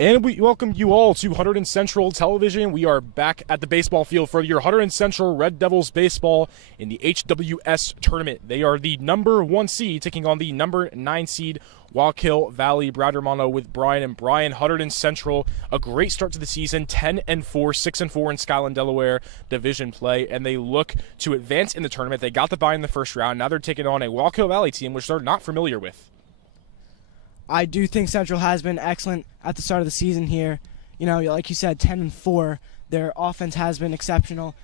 And we welcome you all to Hunterdon Central Television. We are back at the baseball field for your Hunterdon Central Red Devils baseball in the HWS tournament. They are the number 1 seed taking on the number 9 seed Walkill Valley. Brad Romano with Brian and Brian. Hunterdon Central, a great start to the season, 10-4, 6-4 in Skyland, Delaware division play, and they look to advance in the tournament. They got the bye in the first round. Now they're taking on a Walkill Valley team, which they're not familiar with. I do think Central has been excellent at the start of the season here. You know, like you said, 10-4. Their offense has been exceptional.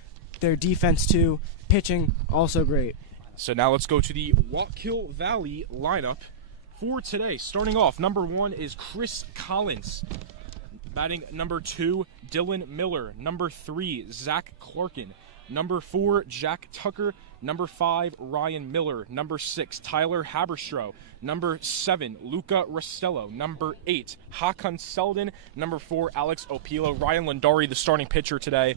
Their defense, too. Pitching, also great. So now let's go to the Walkill Valley lineup for today. Starting off, number 1 is Chris Collins. Batting number 2, Dylan Miller. Number 3, Zach Clarkin. Number 4, Jack Tucker. Number 5, Ryan Miller. Number 6, Tyler Haberstroh. Number 7, Luca Rostello. Number 8, Hakan Selden. Number 4, Alex Opilo. Ryan Lindari, the starting pitcher today,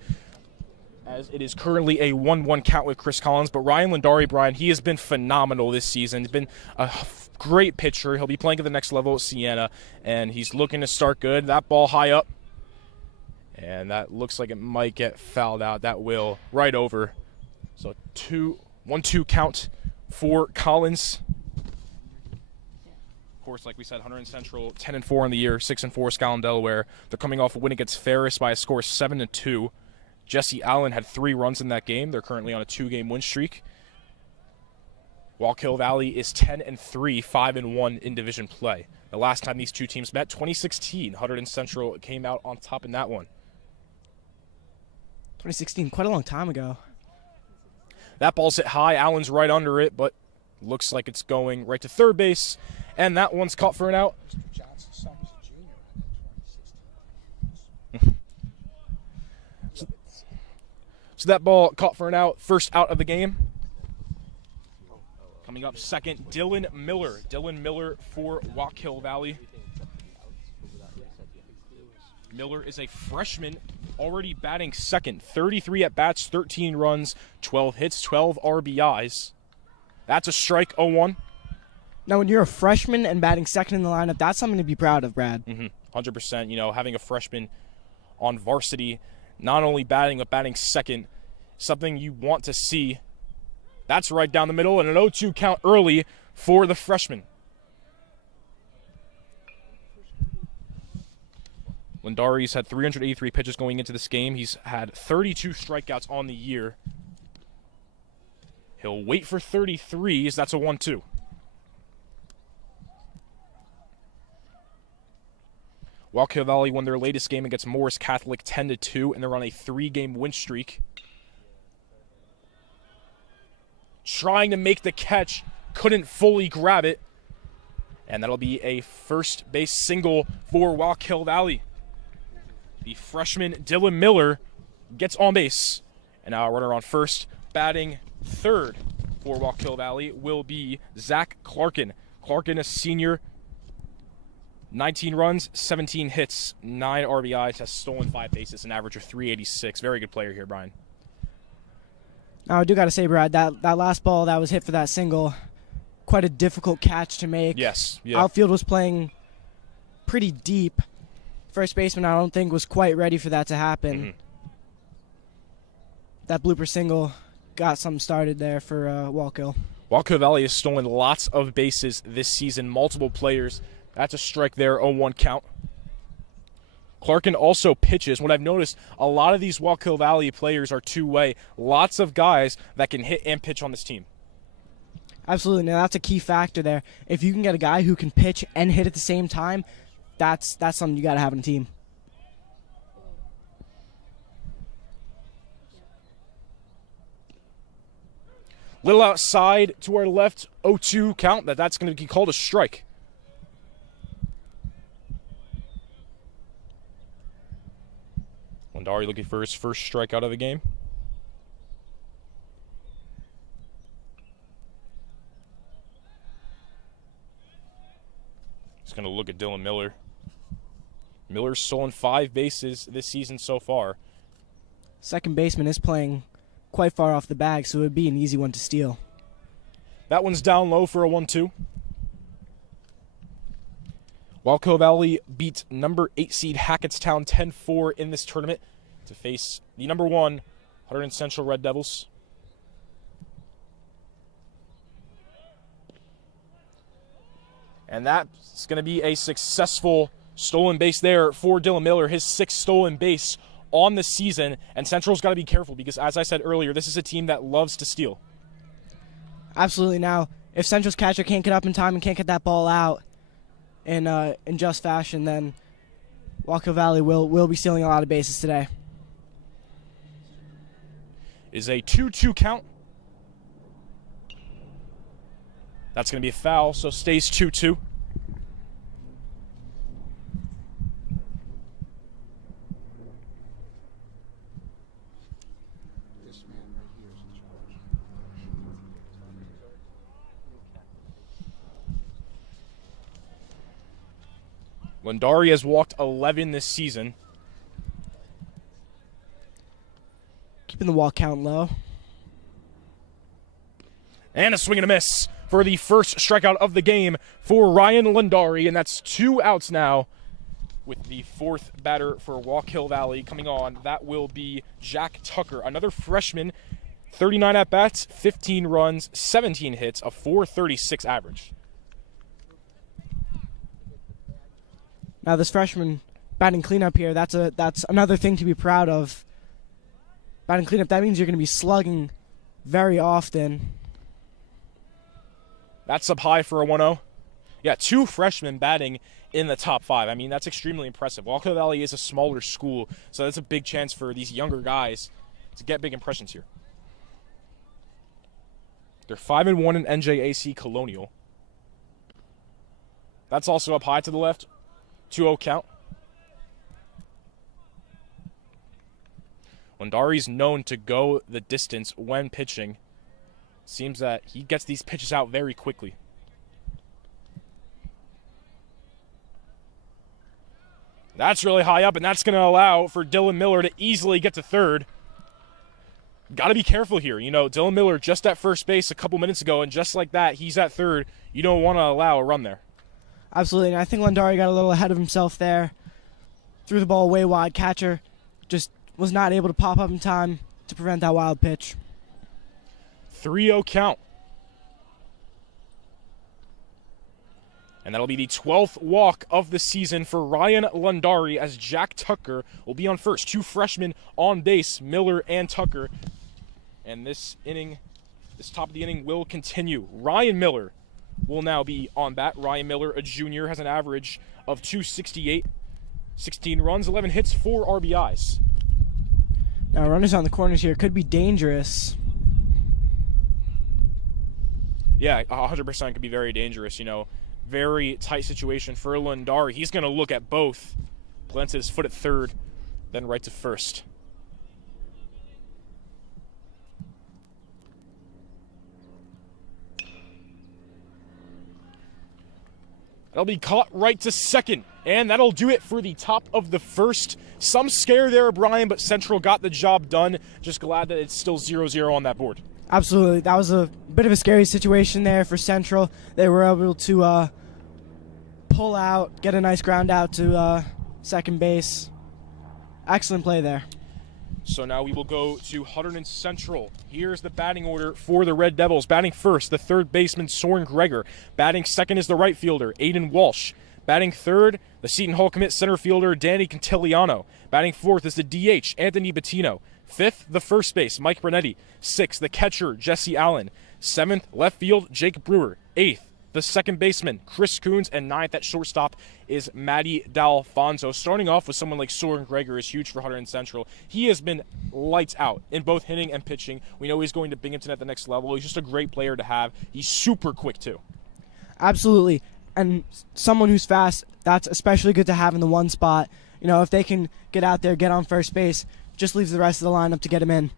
as it is currently a 1-1 count with Chris Collins. But Ryan Lindari, Brian, he has been phenomenal this season. He's been a great pitcher. He'll be playing at the next level at Siena, and he's looking to start good. That ball high up, and that looks like it might get fouled out. That will, right over. So 1-2 count for Collins. Of course, like we said, Hunterdon Central 10-4 in the year, 6-4 Skyland, Delaware. They're coming off a win against Ferris by a score of 7-2. Jesse Allen had 3 runs in that game. They're currently on a 2-game win streak. Walkill Valley is 10-3, 5-1 in division play. The last time these two teams met, 2016, Hunterdon Central came out on top in that one. 2016, quite a long time ago. That ball's hit high. Allen's right under it, but looks like it's going right to third base. And that one's caught for an out. So that ball caught for an out. First out of the game. Coming up second, Dylan Miller. Dylan Miller for Walkill Valley. Miller is a freshman, already batting second. 33 at-bats, 13 runs, 12 hits, 12 RBIs. That's a strike, 0-1. Now, when you're a freshman and batting second in the lineup, that's something to be proud of, Brad. 100%. You know, having a freshman on varsity, not only batting, but batting second, something you want to see. That's right down the middle, and an 0-2 count early for the freshman. Lindari's had 383 pitches going into this game. He's had 32 strikeouts on the year. He'll wait for 33, as that's a 1-2. Walkill Valley won their latest game against Morris Catholic 10-2, and they're on a 3-game win streak. Trying to make the catch, couldn't fully grab it. And that'll be a first base single for Walkill Valley. The freshman Dylan Miller gets on base. And now our runner on first, batting third for Walkill Valley, will be Zach Clarkin. Clarkin, a senior, 19 runs, 17 hits, 9 RBIs, has stolen 5 bases, an average of 386. Very good player here, Brian. Now, I do got to say, Brad, that last ball that was hit for that single, quite a difficult catch to make. Yes. Yeah. Outfield was playing pretty deep. First baseman, I don't think, was quite ready for that to happen. That blooper single got something started there for Walkill. Walkill Valley has stolen lots of bases this season, multiple players. That's a strike there, 0-1 count. Clarkin also pitches. What I've noticed, a lot of these Walkill Valley players are two-way. Lots of guys that can hit and pitch on this team. Absolutely. Now, that's a key factor there. If you can get a guy who can pitch and hit at the same time, that's something you got to have in a team. Little outside to our left, 0-2 count. That's going to be called a strike. Lindari looking for his first strikeout of the game. He's going to look at Dylan Miller. Miller's stolen 5 bases this season so far. Second baseman is playing quite far off the bag, so it would be an easy one to steal. That one's down low for a 1-2. Walkill Valley beat number 8 seed Hackettstown 10-4 in this tournament to face the number 1 Hunterdon Central Red Devils. And that's going to be a successful stolen base there for Dylan Miller, his 6th stolen base on the season. And Central's got to be careful because, as I said earlier, this is a team that loves to steal. Absolutely. Now, if Central's catcher can't get up in time and can't get that ball out in just fashion, then Walkill Valley will be stealing a lot of bases today. Is a 2-2 count. That's going to be a foul, so stays 2-2. Lindari has walked 11 this season. Keeping the walk count low. And a swing and a miss for the first strikeout of the game for Ryan Lindari, and that's 2 outs now with the 4th batter for Walkill Valley coming on. That will be Jack Tucker, another freshman, 39 at-bats, 15 runs, 17 hits, a .436 average. Now this freshman batting cleanup here, that's another thing to be proud of. Batting cleanup, that means you're going to be slugging very often. That's up high for a 1-0. Yeah, 2 freshmen batting in the top 5. I mean, that's extremely impressive. Walkill Valley is a smaller school, so that's a big chance for these younger guys to get big impressions here. They're 5-1 in NJAC Colonial. That's also up high to the left. 2-0 count. Lindari's known to go the distance when pitching. Seems that he gets these pitches out very quickly. That's really high up, and that's going to allow for Dylan Miller to easily get to third. Got to be careful here. You know, Dylan Miller just at first base a couple minutes ago, and just like that, he's at third. You don't want to allow a run there. Absolutely, and I think Lindari got a little ahead of himself there. Threw the ball way wide. Catcher just was not able to pop up in time to prevent that wild pitch. 3-0 count. And that'll be the 12th walk of the season for Ryan Lindari as Jack Tucker will be on first. 2 freshmen on base, Miller and Tucker. And this top of the inning will continue. Ryan Miller will now be on bat. Ryan Miller, a junior, has an average of .268, 16 runs, 11 hits, 4 RBIs. Now runners on the corners here could be dangerous. Yeah, 100% could be very dangerous, you know. Very tight situation for Lindari. He's going to look at both. Plants his foot at third, then right to first. That'll be caught right to second, and that'll do it for the top of the first. Some scare there, Brian, but Central got the job done. Just glad that it's still 0-0 on that board. Absolutely. That was a bit of a scary situation there for Central. They were able to pull out, get a nice ground out to second base. Excellent play there. So now we will go to Hunterdon Central. Here's the batting order for the Red Devils. Batting first, the third baseman, Soren Greger. Batting second is the right fielder, Aiden Walsh. Batting third, the Seton Hall commit center fielder, Danny Cantiliano. Batting fourth is the DH, Anthony Bettino. Fifth, the first base, Mike Bernetti. Sixth, the catcher, Jesse Allen. Seventh, left field, Jake Brewer. Eighth, the second baseman, Chris Coons. And ninth at shortstop is Matty D'Alfonso. Starting off with someone like Soren Greger is huge for Hunterdon Central. He has been lights out in both hitting and pitching. We know he's going to Binghamton at the next level. He's just a great player to have. He's super quick, too. Absolutely. And someone who's fast, that's especially good to have in the one spot. You know, if they can get out there, get on first base, just leaves the rest of the lineup to get him in.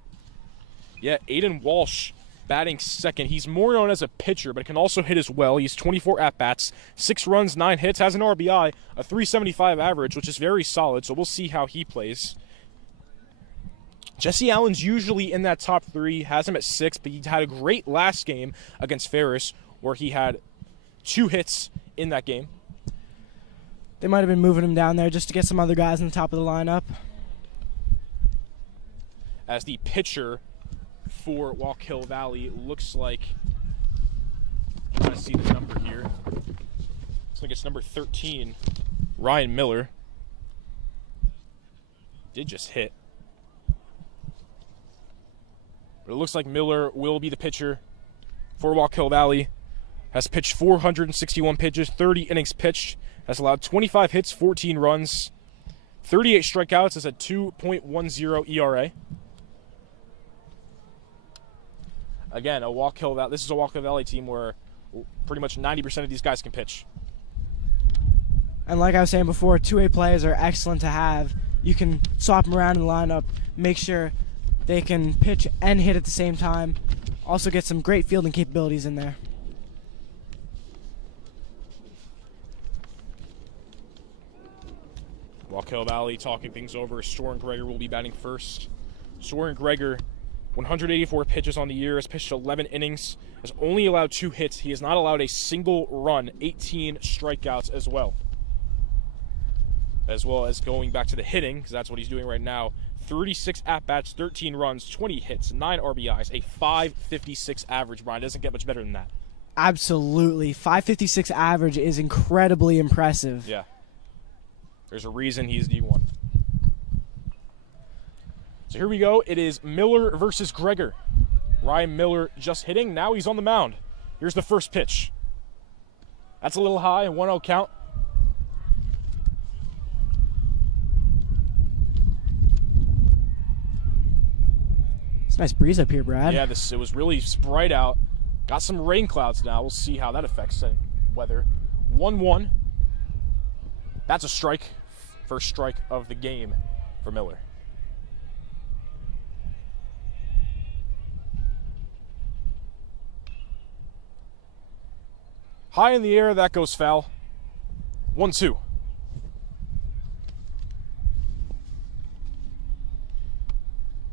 Yeah, Aiden Walsh batting second. He's more known as a pitcher, but can also hit as well. He's 24 at-bats, 6 runs, 9 hits, has an RBI, a .375 average, which is very solid, so we'll see how he plays. Jesse Allen's usually in that top 3, has him at 6, but he had a great last game against Ferris where he had 2 hits in that game. They might have been moving him down there just to get some other guys on the top of the lineup. As the pitcher for Walkill Valley looks like, I'm trying to see the number here. Looks like it's number 13, Ryan Miller. Did just hit. But it looks like Miller will be the pitcher for Walkill Valley. Has pitched 461 pitches, 30 innings pitched. Has allowed 25 hits, 14 runs, 38 strikeouts. Has a 2.10 ERA. Again, this is a Walkill Valley team where pretty much 90% of these guys can pitch. And like I was saying before, two-way players are excellent to have. You can swap them around in the lineup, make sure they can pitch and hit at the same time. Also get some great fielding capabilities in there. Walkill Valley talking things over. Soren Greger will be batting first. Soren Greger, 184 pitches on the year, has pitched 11 innings, has only allowed 2 hits. He has not allowed a single run, 18 strikeouts as well. As well as going back to the hitting, because that's what he's doing right now. 36 at-bats, 13 runs, 20 hits, 9 RBIs, a 5.56 average. Brian, doesn't get much better than that. Absolutely. 5.56 average is incredibly impressive. Yeah. There's a reason he's D1. So here we go. It is Miller versus Greger. Ryan Miller just hitting. Now he's on the mound. Here's the first pitch. That's a little high, 1-0 count. It's a nice breeze up here, Brad. Yeah, it was really bright out. Got some rain clouds now. We'll see how that affects the weather. 1-1. That's a strike. First strike of the game for Miller. High in the air, that goes foul. 1-2.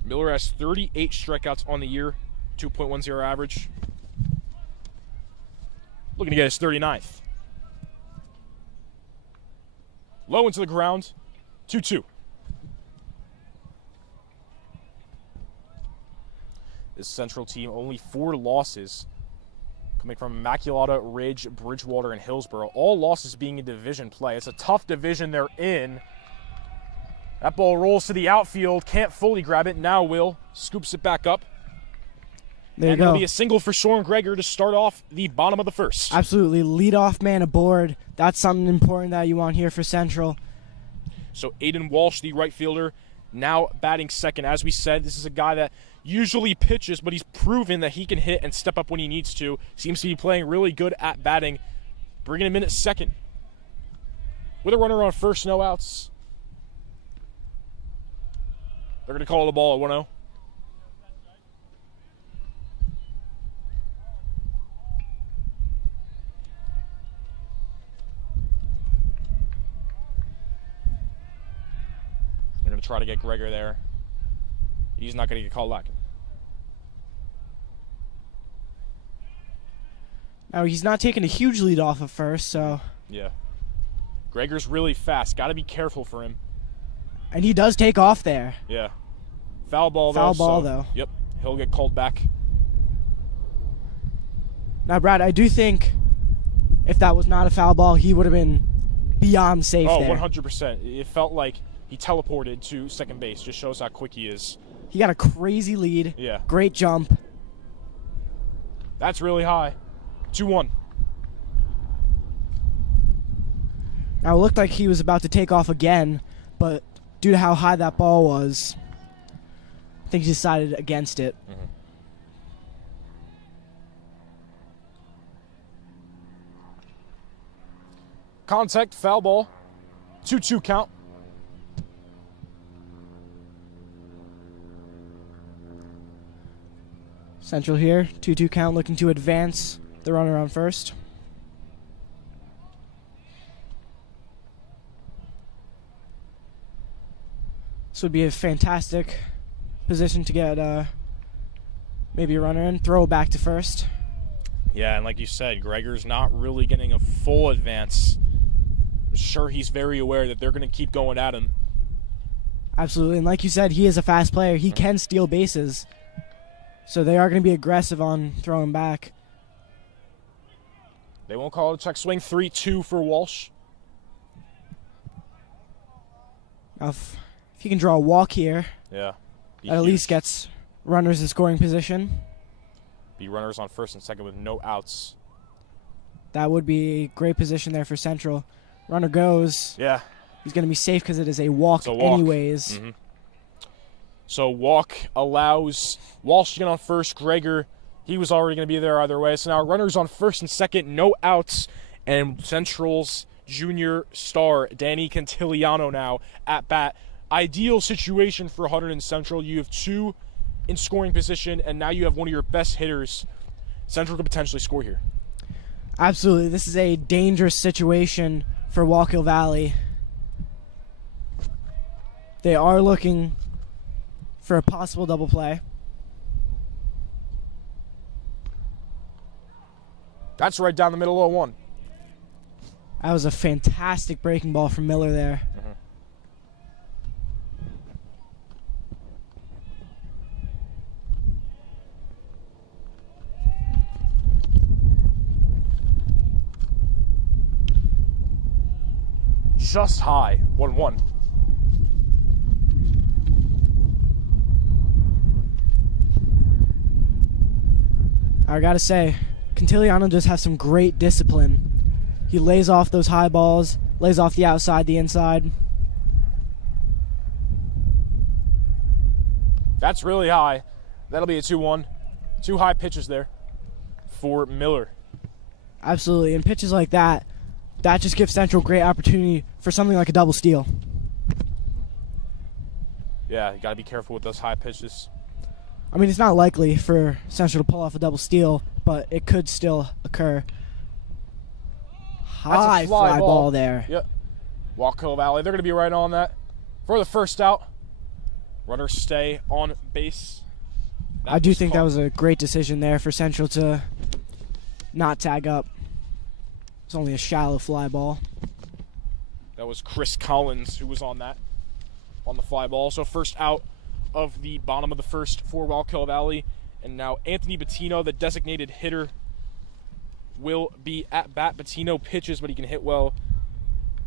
Miller has 38 strikeouts on the year, 2.10 average. Looking to get his 39th. Low into the ground, 2-2. This Central team, only 4 losses coming from Immaculata, Ridge, Bridgewater, and Hillsborough. All losses being in division play. It's a tough division they're in. That ball rolls to the outfield, can't fully grab it. Now Will scoops it back up. There you go. It'll be a single for Soren Greger to start off the bottom of the first. Absolutely. Leadoff man aboard. That's something important that you want here for Central. So Aiden Walsh, the right fielder, now batting second. As we said, this is a guy that usually pitches, but he's proven that he can hit and step up when he needs to. Seems to be playing really good at batting. Bringing him in at second. With a runner on first, no outs. They're going to call the ball at 1-0. They're going to try to get Greger there. He's not going to get called back. Now, he's not taking a huge lead off at first, so... Yeah. Greger's really fast. Got to be careful for him. And he does take off there. Yeah. Foul ball, though. Foul ball, though. Yep. He'll get called back. Now, Brad, I do think if that was not a foul ball, he would have been beyond safe there. 100%. It felt like he teleported to second base. Just shows how quick he is. He got a crazy lead. Yeah. Great jump. That's really high. 2-1. Now, it looked like he was about to take off again, but due to how high that ball was, I think he decided against it. Mm-hmm. Contact, foul ball. 2-2 count. Central here, 2-2 count, looking to advance the runner on first. This would be a fantastic position to get maybe a runner in, throw back to first. Yeah, and like you said, Greger's not really getting a full advance. sure he's very aware that they're going to keep going at him. Absolutely, and like you said, he is a fast player. He can steal bases, so they are going to be aggressive on throwing back. They won't call it a check swing. 3-2 for Walsh. Now, if you can draw a walk here, Yeah. that at least gets runners in scoring position. Be runners on first and second with no outs. That would be a great position there for Central. Runner goes. Yeah. He's going to be safe because it is a walk, anyways. Mm-hmm. So walk allows Walsh to get on first. Gregor, he was already going to be there either way. So now runners on first and second, no outs. And Central's junior star, Danny Cantiliano, now at bat. Ideal situation for Hunterdon Central. You have two in scoring position, and now you have one of your best hitters. Central could potentially score here. Absolutely. This is a dangerous situation for Walkill Valley. They are looking for a possible double play. That's right down the middle of 1. That was a fantastic breaking ball from Miller there. Mm-hmm. Just high. 1-1. I gotta say, Cantiliano just has some great discipline. He lays off those high balls, lays off the outside, the inside. That's really high. That'll be a 2-1. 2 high pitches there for Miller. Absolutely, and pitches like that just gives Central great opportunity for something like a double steal. Yeah, you got to be careful with those high pitches. I mean, it's not likely for Central to pull off a double steal, but it could still occur. High fly ball there. Yep. Walkill Valley, they're going to be right on that. For the first out, runners stay on base. I do think that was a great decision there for Central to not tag up. It's only a shallow fly ball. That was Chris Collins who was on that, on the fly ball. So first out of the bottom of the first for Walkill Valley. And now Anthony Bettino, the designated hitter, will be at bat. Bettino pitches, but he can hit well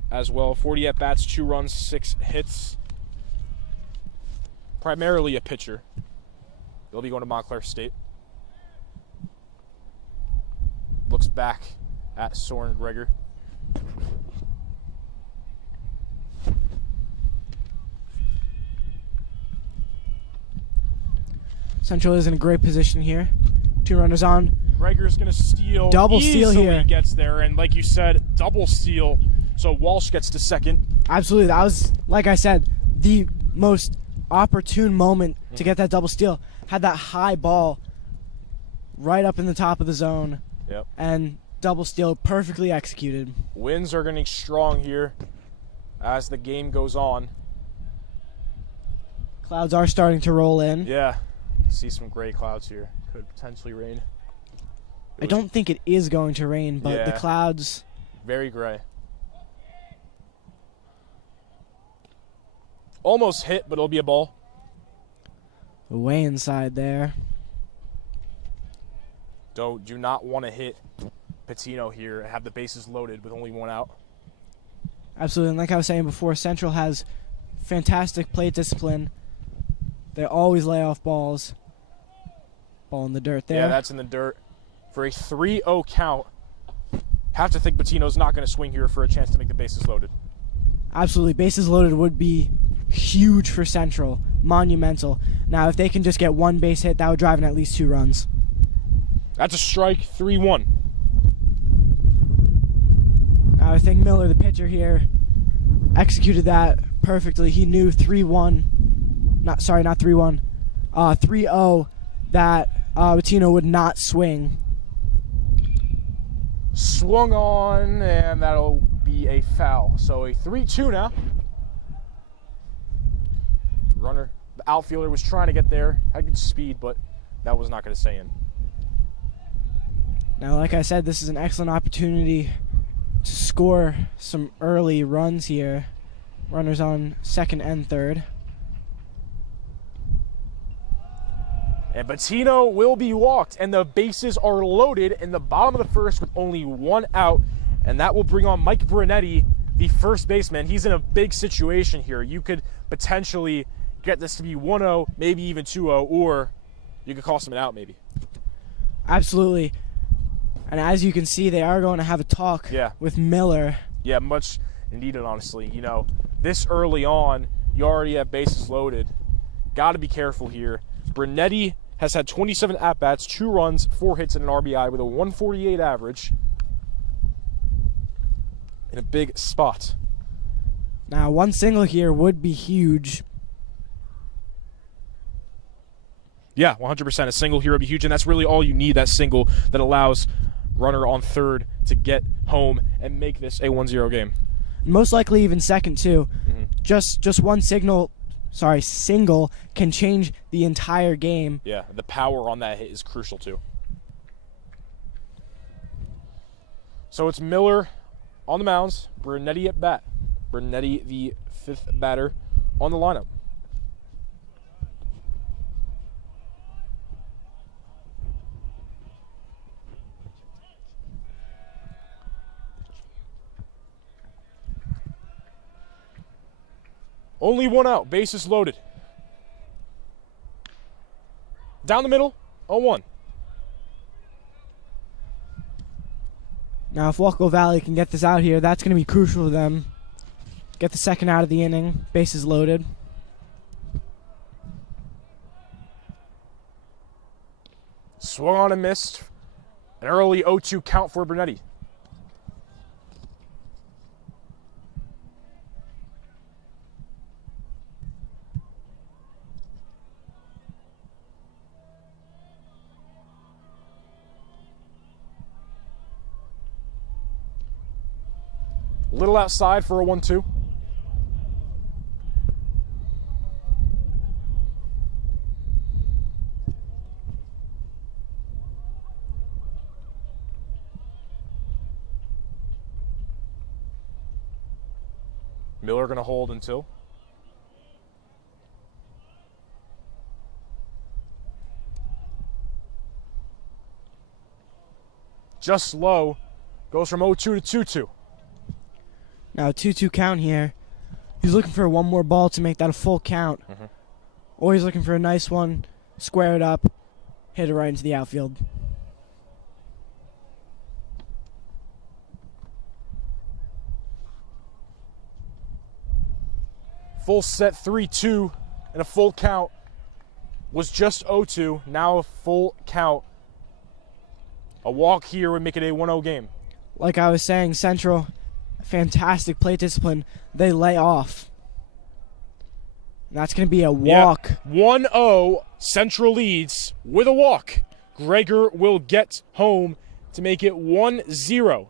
as well. 40 at bats, 2 runs, 6 hits. Primarily a pitcher. They'll be going to Montclair State. Looks back at Soren Gregor. Central is in a great position here. 2 runners on. Gregor's going to steal. Double steal here. Gets there, and like you said, double steal. So Walsh gets to second. Absolutely. That was, like I said, the most opportune moment to get that double steal. Had that high ball right up in the top of the zone. Yep. And double steal perfectly executed. Winds are getting strong here as the game goes on. Clouds are starting to roll in. Yeah. See some gray clouds here. Could potentially rain. I don't think it is going to rain, but the Yeah. clouds... Very gray. Almost hit, but it'll be a ball. way inside there. Do not want to hit Patino here and have the bases loaded with only 1 out. Absolutely, and like I was saying before, Central has fantastic plate discipline. They always lay off balls. Ball in the dirt there. Yeah, that's in the dirt. For a 3-0 count, have to think Patino's not going to swing here for a chance to make the bases loaded. Absolutely, bases loaded would be huge for Central, monumental. Now, if they can just get 1 base hit, that would drive in at least 2 runs. That's a strike, 3-1. Now, I think Miller, the pitcher here, executed that perfectly. He knew 3-1, not 3-1, 3-0, that Patino would not swing. Swung on, and that'll be a foul. So a 3-2 now. Runner, the outfielder was trying to get there, had good speed, but that was not going to stay in. Now, like I said, this is an excellent opportunity to score some early runs here. Runners on second and third. And Patino will be walked, and the bases are loaded in the bottom of the first with only one out, and that will bring on Mike Brunetti, the first baseman. He's in a big situation here. You could potentially get this to be 1-0, maybe even 2-0, or you could call someone out maybe. Absolutely. And as you can see, they are going to have a talk with Miller. Yeah, much needed, honestly. You know, this early on, you already have bases loaded. Got to be careful here. Brunetti has had 27 at-bats, 2 runs, 4 hits, and an RBI with a 148 average in a big spot. Now, one single here would be huge. Yeah, 100%. A single here would be huge, and that's really all you need, that single that allows runner on third to get home and make this a 1-0 game. Most likely even second, too. Mm-hmm. Just one single can change the entire game. Yeah, the power on that hit is crucial, too. So it's Miller on the mounds, Brunetti at bat. Brunetti, the 5th batter on the lineup. Only one out, bases loaded. Down the middle, 0-1. Now, if Walkill Valley can get this out here, that's going to be crucial to them. Get the second out of the inning, bases loaded. Swung on and missed. An early 0-2 count for Brunetti. Little outside for a 1-2. Miller going to hold until. Just low. Goes from 0-2 to 2-2. Now, 2-2 count here. He's looking for one more ball to make that a full count. Mm-hmm. Or he's looking for a nice one, square it up, hit it right into the outfield. Full set 3-2 and a full count was just 0-2. Now a full count. A walk here would make it a 1-0 game. Like I was saying, Central, fantastic plate discipline. They lay off. And that's going to be a walk. Yeah. 1-0, Central leads with a walk. Gregor will get home to make it 1-0.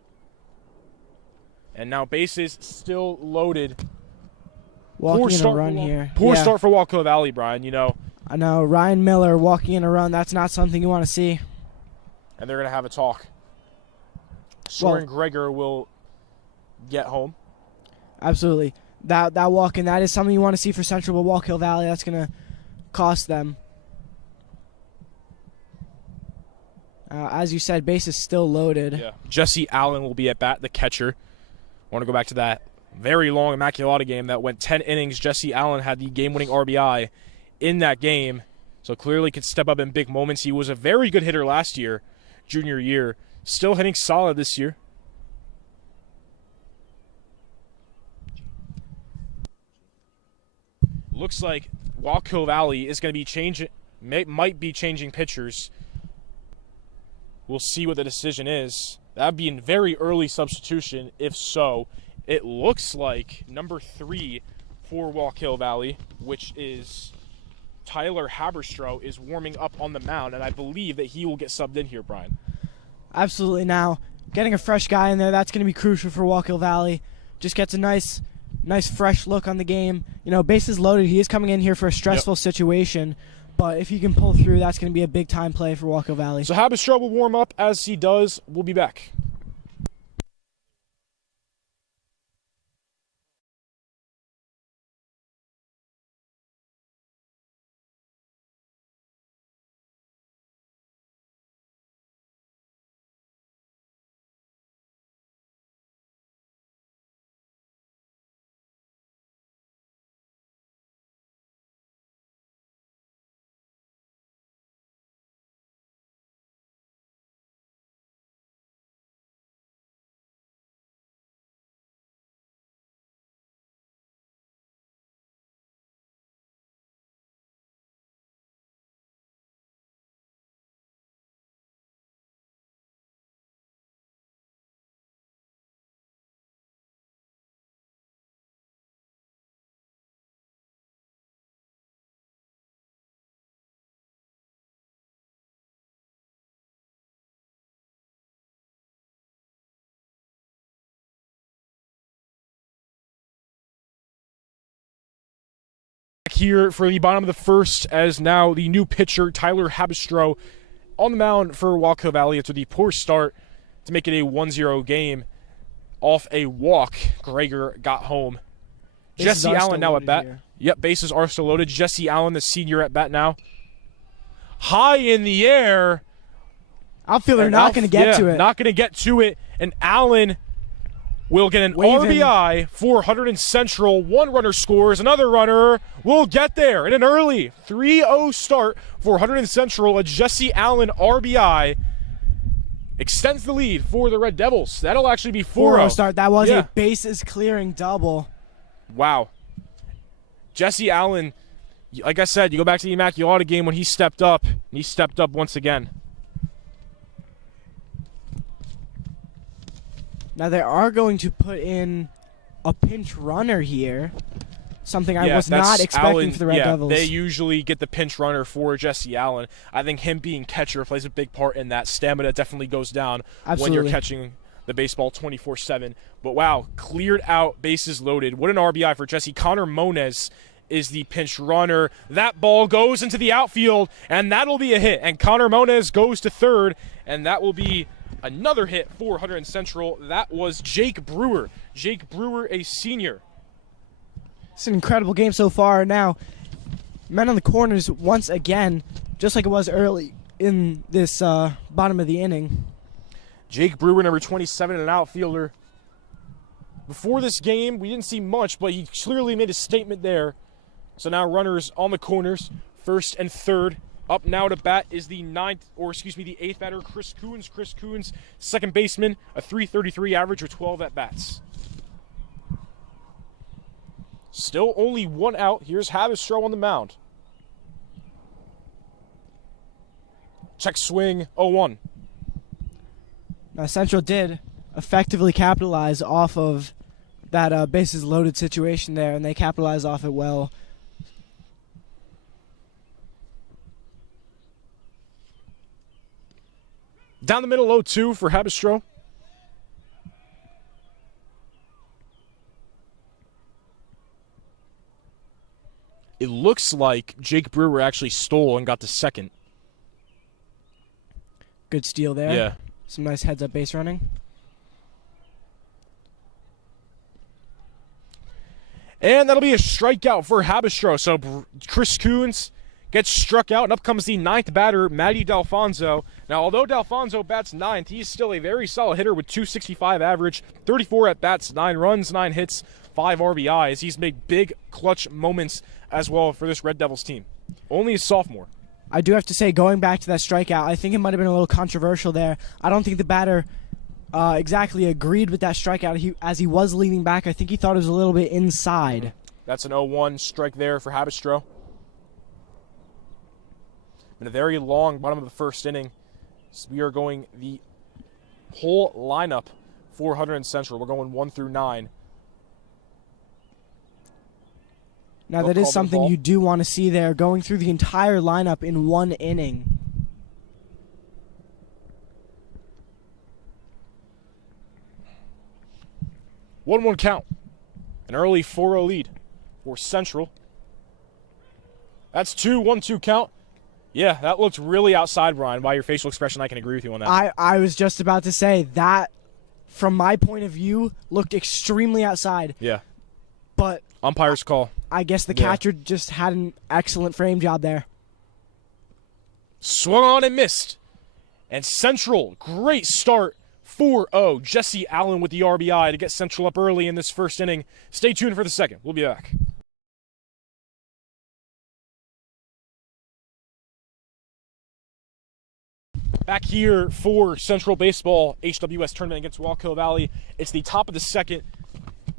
And now bases still loaded. Walking in a run here. Poor start for Walkill Valley, Brian, you know. I know. Ryan Miller walking in a run, that's not something you want to see. And they're going to have a talk. Soren Gregor will get home. Absolutely. That walk in, that is something you want to see for Central, but Walkill Valley, that's going to cost them. As you said, base is still loaded. Yeah. Jesse Allen will be at bat, the catcher. I want to go back to that very long Immaculata game that went 10 innings. Jesse Allen had the game-winning RBI in that game, so clearly could step up in big moments. He was a very good hitter last year, junior year. Still hitting solid this year. Looks like Walkill Valley is going to be might be changing pitchers. We'll see what the decision is. That'd be a very early substitution, if so. It looks like number 3 for Walkill Valley, which is Tyler Haberstroh, is warming up on the mound, and I believe that he will get subbed in here, Brian. Absolutely. Now, getting a fresh guy in there, that's going to be crucial for Walkill Valley. Just gets a nice fresh look on the game. You know, bases loaded. He is coming in here for a stressful situation, but if he can pull through, that's going to be a big-time play for Walkill Valley. So Haberstroh will warm up. As he does, we'll be back. Here for the bottom of the first, as now the new pitcher, Tyler Habistro, on the mound for Walkill Valley after the poor start to make it a 1-0 game. Off a walk, Gregor got home. Bases Jesse are Allen still now at loaded bat. here. Yep, bases are still loaded. Jesse Allen, the senior, at bat now. High in the air. Outfielder not going to get to it. Not going to get to it. And Allen will get an Waving. RBI for Hunterdon Central. One runner scores. Another runner will get there in an early 3-0 start for Hunterdon Central. A Jesse Allen RBI extends the lead for the Red Devils. That'll actually be 4-0 start. That was Yeah. a bases clearing double. Wow. Jesse Allen, like I said, you go back to the Immaculata game when he stepped up, and he stepped up once again. Now they are going to put in a pinch runner here. Something I was that's not expecting Allen, for the Red Devils. They usually get the pinch runner for Jesse Allen. I think him being catcher plays a big part in that. Stamina definitely goes down when Absolutely. you're catching the baseball 24/7. But wow, cleared out, bases loaded. What an RBI for Jesse. Connor Moniz is the pinch runner. That ball goes into the outfield, and that'll be a hit. And Connor Moniz goes to third, and that will be another hit for Hunterdon Central. That was Jake Brewer. Jake Brewer, a senior. It's an incredible game so far. Now, men on the corners once again, just like it was early in this bottom of the inning. Jake Brewer, number 27, an outfielder. Before this game, we didn't see much, but he clearly made a statement there. So now runners on the corners, first and third. Up now to bat is the the eighth batter, Chris Coons. Chris Coons, second baseman, a .333 average with 12 at-bats. Still only one out. Here's Habistro on the mound. Check swing, 0-1. Now, Central did effectively capitalize off of that bases loaded situation there, and they capitalized off it well. Down the middle, 0-2 for Habistro. It looks like Jake Brewer actually stole and got to second. Good steal there. Yeah. Some nice heads-up base running. And that'll be a strikeout for Habistro. So Chris Coons gets struck out, and up comes the ninth batter, Matty D'Alfonso. Now, although D'Alfonso bats ninth, he's still a very solid hitter with .265 average, 34 at-bats, 9 runs, 9 hits, 5 RBIs. He's made big clutch moments as well for this Red Devils team. Only a sophomore. I do have to say, going back to that strikeout, I think it might have been a little controversial there. I don't think the batter exactly agreed with that strikeout. As he was leaning back, I think he thought it was a little bit inside. That's an 0-1 strike there for Habistro. In a very long bottom of the first inning, so we are going the whole lineup for Hunterdon Central. We're going 1 through 9. Now, that is something you do want to see there, going through the entire lineup in one inning. One count. An early 4-0 lead for Central. That's 2, 1-2 count. Yeah, that looked really outside, Brian. By your facial expression, I can agree with you on that. I was just about to say that, from my point of view, looked extremely outside. Yeah. But umpire's call. I guess the catcher just had an excellent frame job there. Swung on and missed. And Central, great start, 4-0. Jesse Allen with the RBI to get Central up early in this first inning. Stay tuned for the second. We'll be back. Back here for Central Baseball HWS tournament against Walkill Valley. It's the top of the second.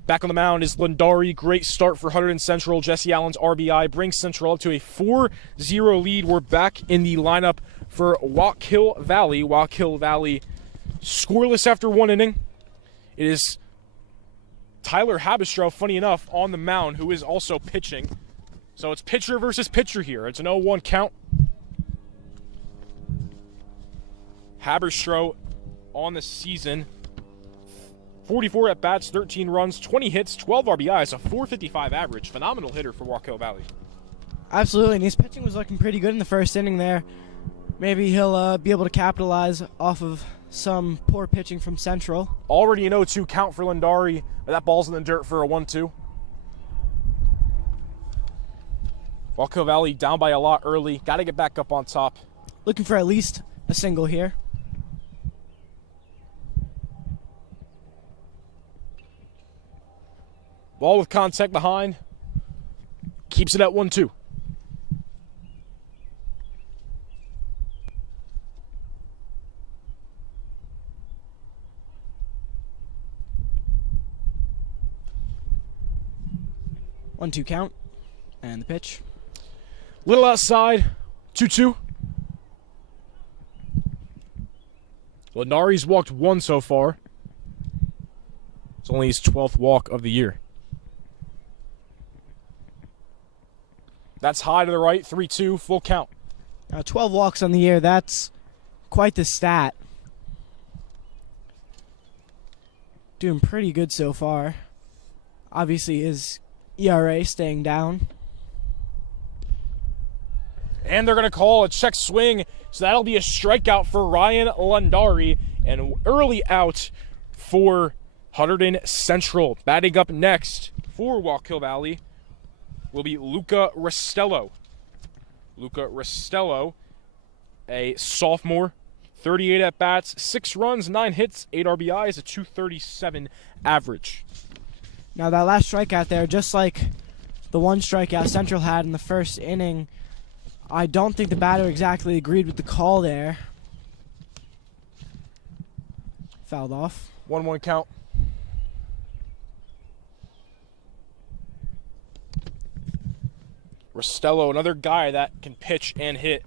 Back on the mound is Lindari. Great start for Hunterdon Central. Jesse Allen's RBI brings Central up to a 4-0 lead. We're back in the lineup for Walkill Valley. Walkill Valley scoreless after one inning. It is Tyler Habistro, funny enough, on the mound, who is also pitching. So it's pitcher versus pitcher here. It's an 0-1 count. Habistro on the season, 44 at bats, 13 runs, 20 hits, 12 RBIs, a 455 average. Phenomenal hitter for Walkill Valley. Absolutely, and his pitching was looking pretty good in the first inning there. Maybe he'll be able to capitalize off of some poor pitching from Central. Already an 0-2 count for Lindari. That ball's in the dirt for a 1-2. Walkill Valley down by a lot early. Got to get back up on top. Looking for at least a single here. Ball with contact behind. Keeps it at 1-2. One-two count. And the pitch. Little outside. 2-2. Lindari's walked one so far. It's only his 12th walk of the year. That's high to the right, 3-2, full count. Now 12 walks on the year, that's quite the stat. Doing pretty good so far. Obviously his ERA staying down. And they're going to call a check swing, so that'll be a strikeout for Ryan Lindari, and early out for Hunterdon Central. Batting up next for Walkill Valley will be Luca Restello. Luca Restello, a sophomore, 38 at-bats, 6 runs, 9 hits, 8 RBIs, a 237 average. Now that last strikeout there, just like the one strikeout Central had in the first inning, I don't think the batter exactly agreed with the call there. Fouled off. 1-1 count. Restello, another guy that can pitch and hit.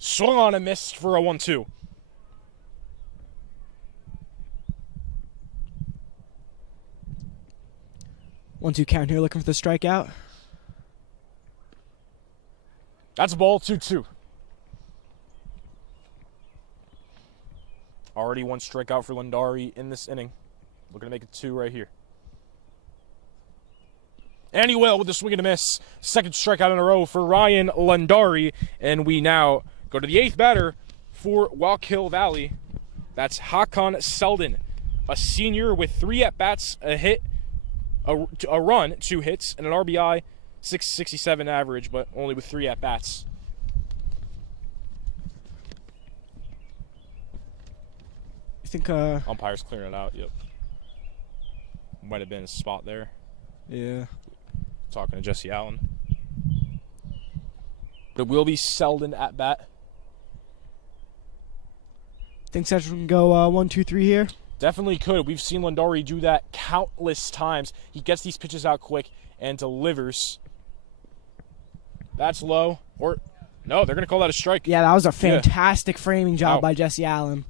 Swung on and missed for a 1-2. One-two count here, looking for the strikeout. That's a ball, 2-2. Already one strikeout for Lindari in this inning. Looking to make it 2 right here. And he will with the swing and a miss. Second strikeout in a row for Ryan Lindari. And we now go to the 8th batter for Walkill Valley. That's Hakan Selden, a senior with 3 at-bats, a hit, a run, 2 hits, and an RBI, 667 average, but only with 3 at-bats. You think, Umpire's clearing it out, yep. Might have been a spot there. Yeah. Talking to Jesse Allen. But it will be Selden at bat. Think Central can go 1-2-3 here? Definitely could. We've seen Lindari do that countless times. He gets these pitches out quick and delivers. That's low. Or, no, they're going to call that a strike. Yeah, that was a fantastic framing job by Jesse Allen.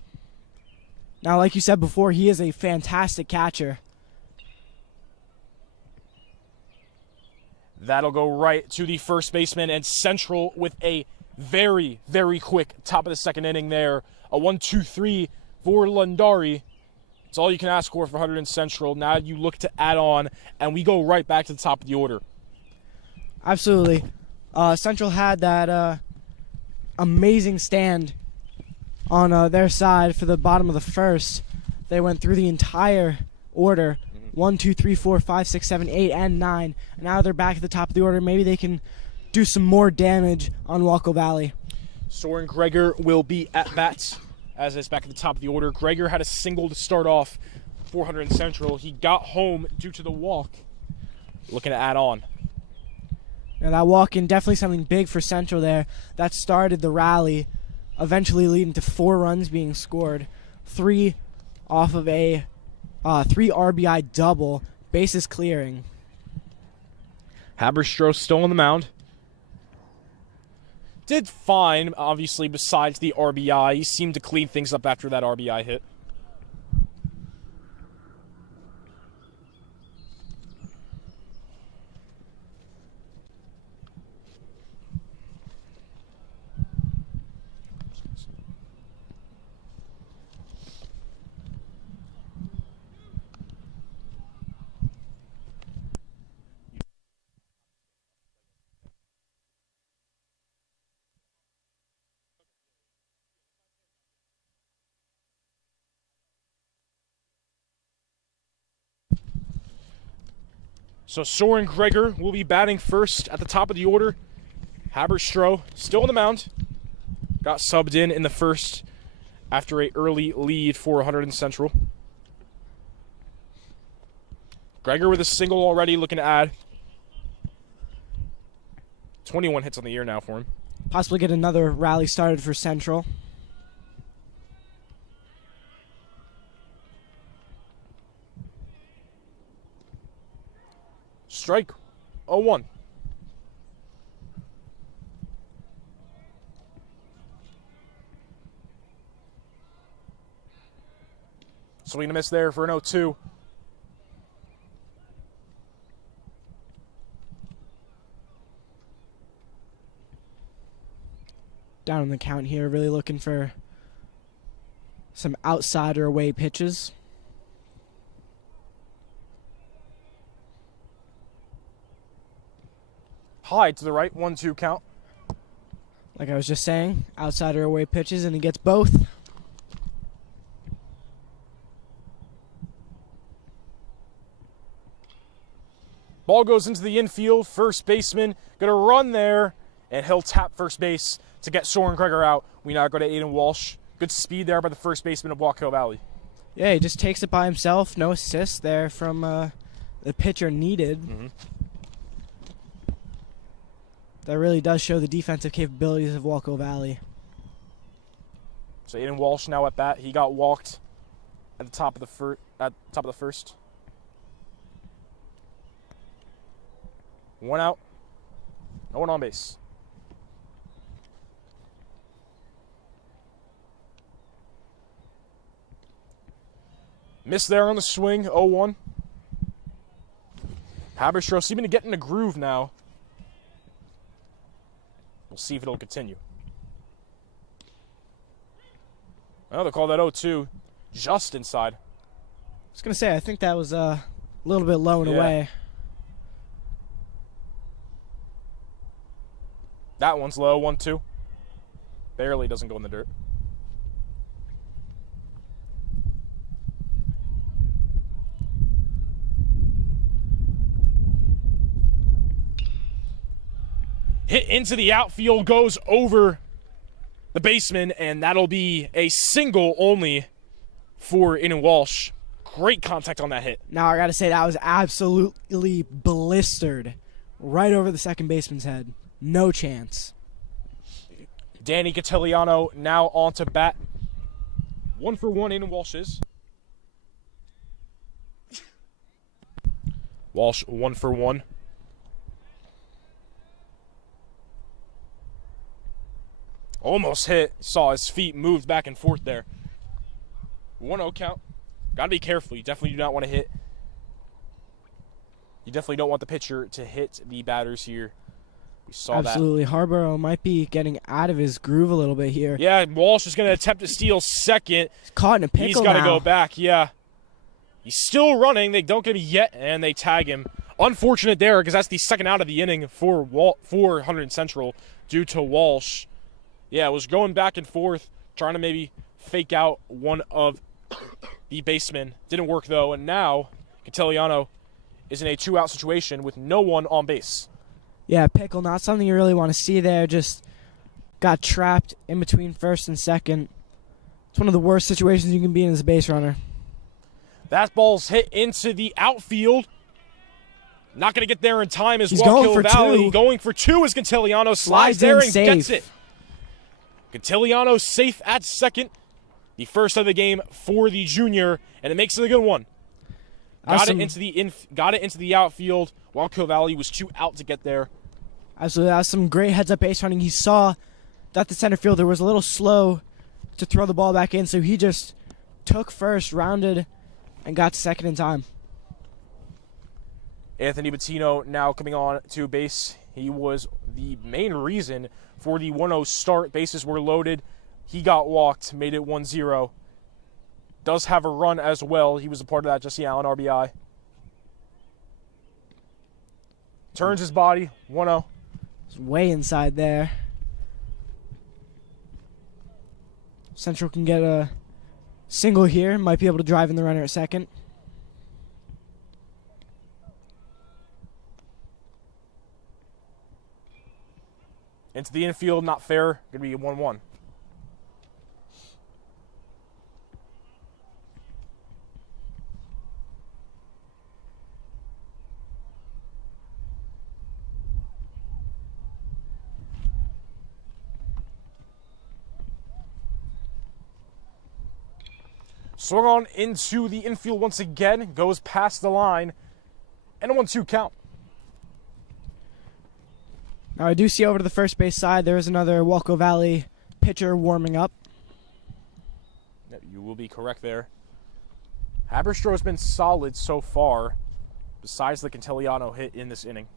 Now, like you said before, he is a fantastic catcher. That'll go right to the first baseman, and Central with a very, very quick top of the second inning there. A 1-2-3 for Lindari. It's all you can ask for Hunterdon Central. Now you look to add on, and we go right back to the top of the order. Absolutely. Central had that amazing stand on their side for the bottom of the first. They went through the entire order. 1, 2, 3, 4, 5, 6, 7, 8, and 9. And now they're back at the top of the order. Maybe they can do some more damage on Walkill Valley. Soren Greger will be at bat as it's back at the top of the order. Greger had a single to start off for Hunterdon Central. He got home due to the walk. Looking to add on. Now that walk-in, definitely something big for Central there. That started the rally, eventually leading to 4 runs being scored. 3 off of a 3 RBI double, bases clearing. Haberstroh still on the mound. Did fine, obviously, besides the RBI. He seemed to clean things up after that RBI hit. So Soren Gregor will be batting first at the top of the order. Haberstroh still on the mound. Got subbed in the first after an early lead for Hunterdon Central. Gregor with a single already, looking to add. 21 hits on the year now for him. Possibly get another rally started for Central. Strike 0-1. Swing and a miss there for an 0-2. Down on the count here, really looking for some outsider away pitches. High to the right, 1-2 count. Like I was just saying, outsider away pitches, and he gets both. Ball goes into the infield. First baseman gonna run there, and he'll tap first base to get Soren Gregor out. We now go to Aiden Walsh. Good speed there by the first baseman of Walkill Valley. Yeah, he just takes it by himself. No assist there from the pitcher needed. Mm-hmm. That really does show the defensive capabilities of Walkill Valley. So Aiden Walsh now at bat. He got walked at the top of the first. One out. No one on base. Miss there on the swing, 0-1. Haberstroh seeming to get in a groove now. We'll see if it'll continue. Oh, they call that 0-2 just inside. I was going to say, I think that was a little bit low and away. That one's low, 1-2. Barely doesn't go in the dirt. Hit into the outfield, goes over the baseman, and that'll be a single only for Aiden Walsh. Great contact on that hit. Now, I got to say, that was absolutely blistered right over the second baseman's head. No chance. Danny Catiliano now on to bat. 1 for 1, Aiden Walsh is. Walsh 1 for 1. Almost hit. Saw his feet moved back and forth there. 1-0 count. Got to be careful. You definitely do not want to hit. You definitely don't want the pitcher to hit the batters here. We saw Absolutely. that. Harborough might be getting out of his groove a little bit here. Yeah, Walsh is going to attempt to steal second. He's caught in a pickle. He's got to now. go back, yeah. He's still running. They don't get him yet, and they tag him. Unfortunate there, because that's the second out of the inning for Hunterdon Central due to Walsh. Yeah, it was going back and forth, trying to maybe fake out one of the basemen. Didn't work, though, and now Catiliano is in a 2-out situation with no one on base. Yeah, pickle, not something you really want to see there. Just got trapped in between first and second. It's one of the worst situations you can be in as a base runner. That ball's hit into the outfield. Not going to get there in time as He's going Walkill for Valley. two. Going for 2 as Catiliano slides Slides there in and safe. gets it. Catiliano safe at second. The first of the game for the junior, and it makes it a good one. Got it into the outfield. Walkill Valley was 2 out to get there. Absolutely, that was some great heads-up base running. He saw that the center fielder was a little slow to throw the ball back in, so he just took first, rounded, and got to second in time. Anthony Bettino now coming on to base. He was the main reason for the 1-0 start. Bases were loaded. He got walked, made it 1-0. Does have a run as well. He was a part of that, Jesse Allen, RBI. Turns his body, 1-0. It's way inside there. Central can get a single here. Might be able to drive in the runner at second. Into the infield, not fair. Going to be 1-1. Swung on into the infield once again, goes past the line, and a 1-2 count. Now I do see over to the first base side there is another Walkill Valley pitcher warming up. You will be correct there. Haberstroh has been solid so far, besides the Cantillano hit in this inning.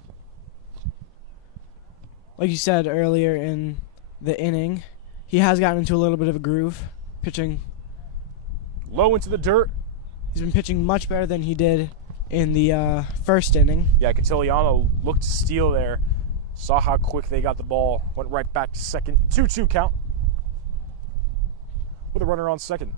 Like you said earlier in the inning, he has gotten into a little bit of a groove, pitching. Low into the dirt. He's been pitching much better than he did in the first inning. Yeah, Cantillano looked to steal there. Saw how quick they got the ball. Went right back to second. 2-2 count. With a runner on second.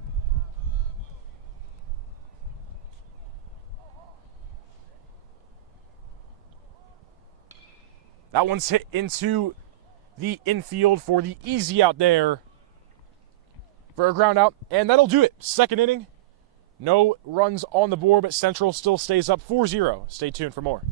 That one's hit into the infield for the easy out there. For a ground out, and that'll do it. Second inning, no runs on the board, but Central still stays up 4-0. Stay tuned for more.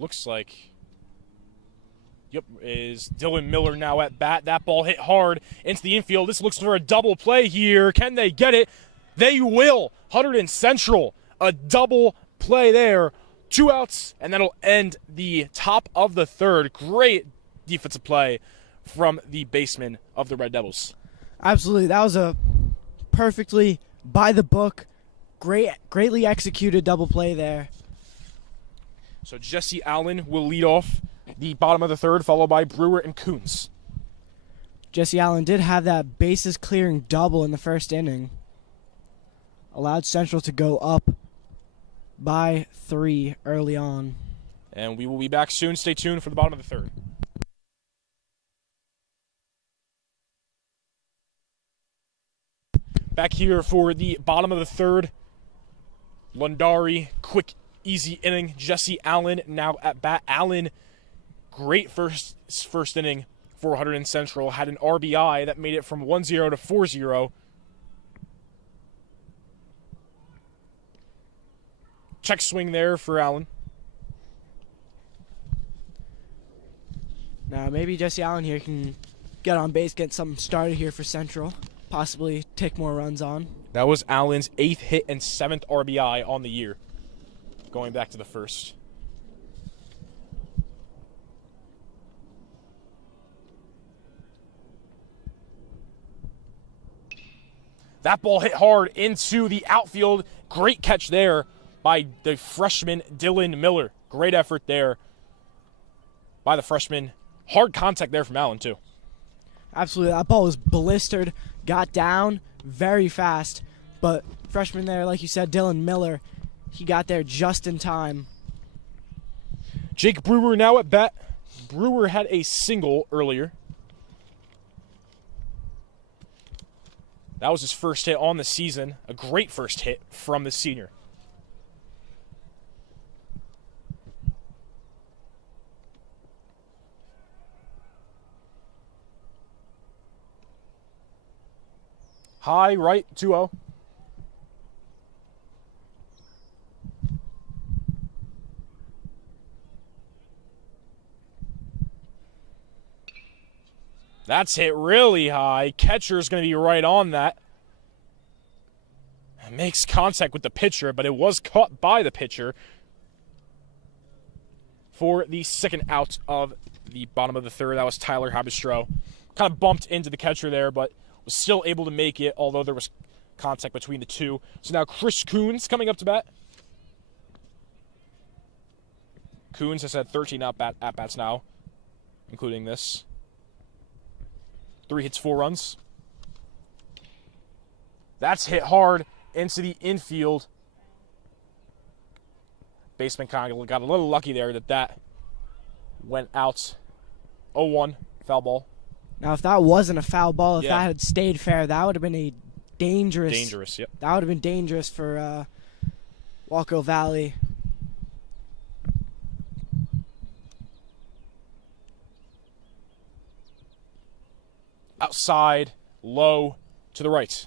Looks like, is Dylan Miller now at bat. That ball hit hard into the infield. This looks for a double play here. Can they get it? They will. Hunterdon Central, a double play there. 2 outs, and that'll end the top of the third. Great defensive play from the baseman of the Red Devils. Absolutely. That was a perfectly by the book, greatly executed double play there. So Jesse Allen will lead off the bottom of the third, followed by Brewer and Coons. Jesse Allen did have that bases clearing double in the first inning. Allowed Central to go up by 3 early on. And we will be back soon. Stay tuned for the bottom of the third. Back here for the bottom of the third. Lundari, quick, easy inning. Jesse Allen now at bat. Allen, great first inning for Hunterdon Central. Had an RBI that made it from 1-0 to 4-0. Check swing there for Allen. Now maybe Jesse Allen here can get on base, get something started here for Central. Possibly take more runs on. That was Allen's 8th hit and 7th RBI on the year, going back to the first. That ball hit hard into the outfield. Great catch there by the freshman Dylan Miller. Great effort there by the freshman. Hard contact there from Allen, too. Absolutely. That ball was blistered, got down very fast. But freshman there, like you said, Dylan Miller, he got there just in time. Jake Brewer now at bat. Brewer had a single earlier. That was his first hit on the season. A great first hit from the senior. High right, 2-0. That's hit really high. Catcher's going to be right on that. It makes contact with the pitcher, but it was caught by the pitcher for the second out of the bottom of the third. That was Tyler Habistro. Kind of bumped into the catcher there, but was still able to make it, although there was contact between the two. So now Chris Coons coming up to bat. Coons has had 13 at-bats now, including this. 3 hits, 4 runs. That's hit hard into the infield. Baseman kind of got a little lucky there that went out. 0-1, foul ball. Now, if that wasn't a foul ball, if that had stayed fair, that would have been a dangerous. Dangerous, yep. That would have been dangerous for Walkill Valley. Outside, low, to the right.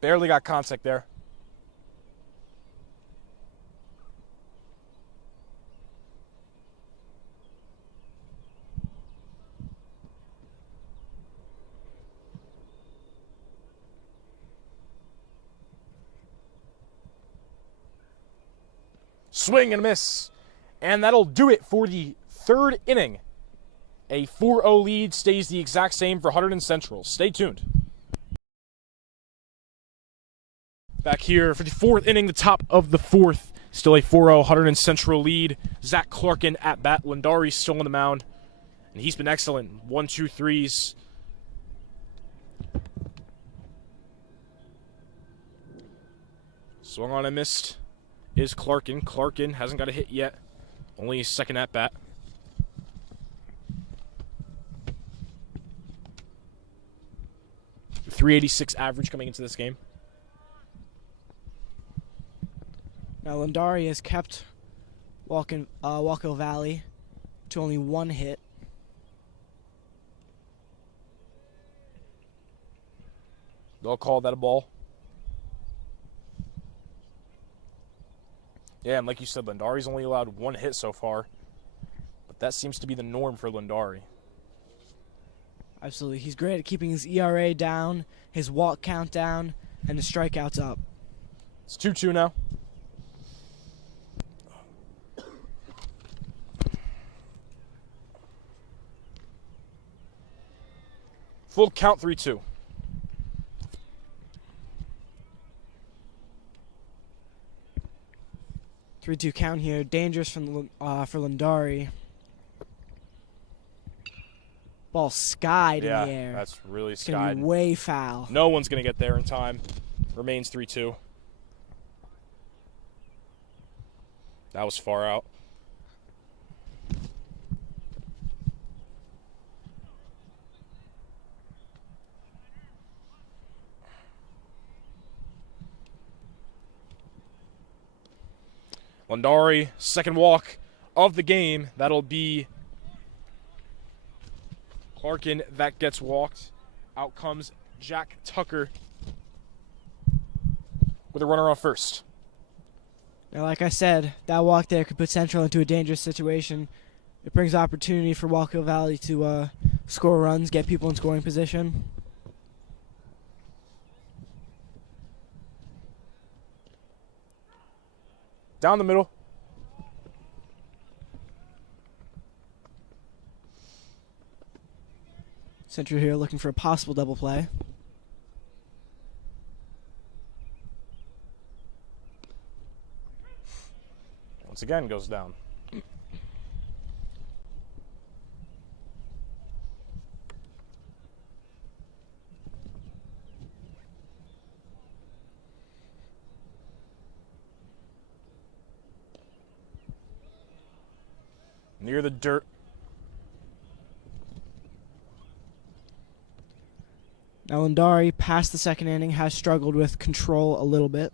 Barely got contact there. Swing and a miss. And that'll do it for the third inning. A 4-0 lead stays the exact same for Hunterdon Central. Stay tuned. Back here for the fourth inning, the top of the fourth. Still a 4-0 Hunterdon Central lead. Zach Clarkin at bat. Lundari still on the mound. And he's been excellent. 1, 2, 3s. Swung on and missed is Clarkin. Clarkin hasn't got a hit yet. Only his second at bat. .386 average coming into this game. Now Lundari has kept Walkill Valley to only 1 hit. They'll call that a ball. Yeah, and like you said, Lundari's only allowed 1 hit so far. But that seems to be the norm for Lundari. Absolutely. He's great at keeping his ERA down, his walk count down, and his strikeouts up. It's 2-2 now. Full count, 3-2. 3-2 count here. Dangerous for Lundari. Ball skied in the air. Yeah, that's really it's skied. Gonna be way foul. No one's going to get there in time. Remains 3-2. That was far out. Lundari, second walk of the game. That'll be Clarkin that gets walked. Out comes Jack Tucker with a runner on first. Now, like I said, that walk there could put Central into a dangerous situation. It brings opportunity for Walkill Valley to score runs, get people in scoring position. Down the middle. Central here looking for a possible double play. Once again goes down. Near the dirt. Now Lundari, past the second inning, has struggled with control a little bit.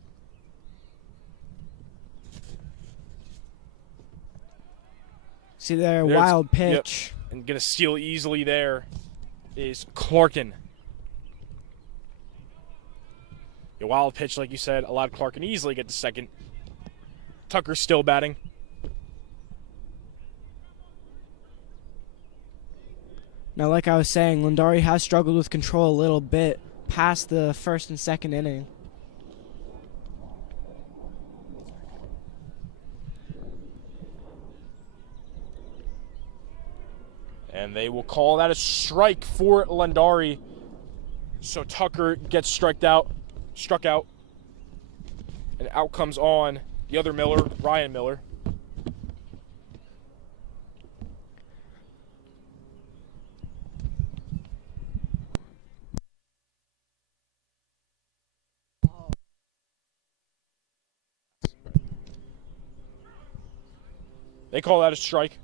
See there, There's, wild pitch. Yep. And going to steal easily there is Clarkin. A wild pitch, like you said, allowed Clarkin easily get to second. Tucker's still batting. Now, like I was saying, Lundari has struggled with control a little bit past the first and second inning. And they will call that a strike for Lundari. So Tucker gets struck out. And out comes on the other Miller, Ryan Miller. They call that a strike.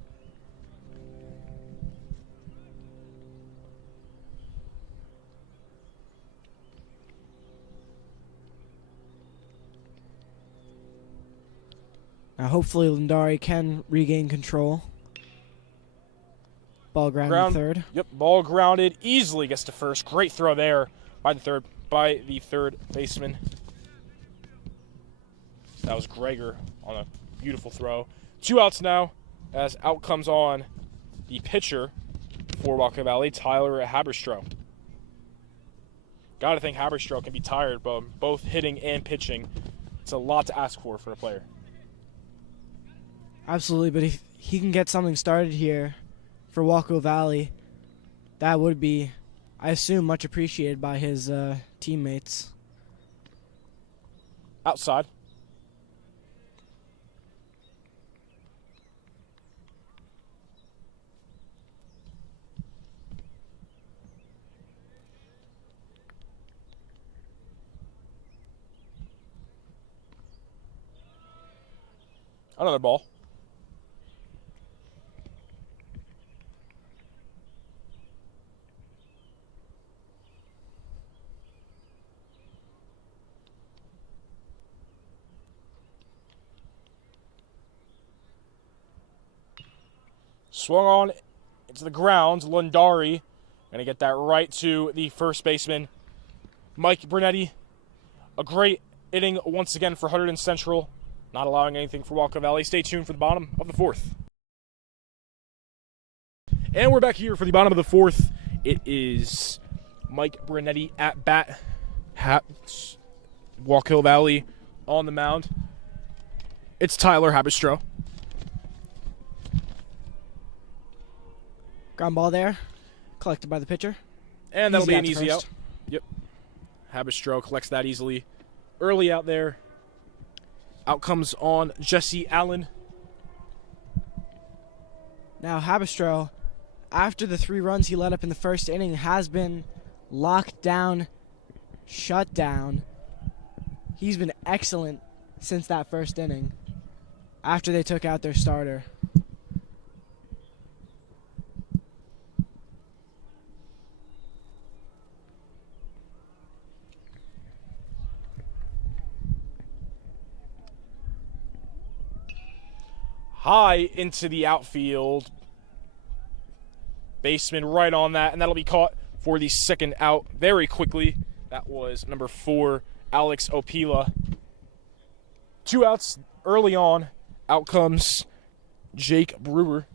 Now, hopefully Lundari can regain control. Ball grounded third. Yep, ball grounded easily, gets to first. Great throw there by the third baseman. That was Gregor on a beautiful throw. 2 outs now, as out comes on the pitcher for Walkill Valley, Tyler Haberstroh. Got to think Haberstroh can be tired, but both hitting and pitching. It's a lot to ask for a player. Absolutely, but if he can get something started here for Walkill Valley, that would be, I assume, much appreciated by his teammates. Outside. Another ball. Swung on into the ground. Lundari going to get that right to the first baseman, Mike Brunetti. A great inning once again for Hunterdon Central. Not allowing anything for Walkill Valley. Stay tuned for the bottom of the fourth. And we're back here for the bottom of the fourth. It is Mike Brunetti at bat. Walkill Valley on the mound. It's Tyler Haberstroh. Ground ball there, collected by the pitcher. And that'll be an easy first. out. Yep. Haberstroh collects that easily. Early out there. Out comes on Jesse Allen. Now Haberstroh, after the 3 runs he let up in the first inning, has been locked down, shut down. He's been excellent since that first inning. after they took out their starter. High into the outfield. Baseman right on that, and that'll be caught for the second out very quickly. That was number 4, Alex Opila. 2 outs early on. Out comes Jake Brewer.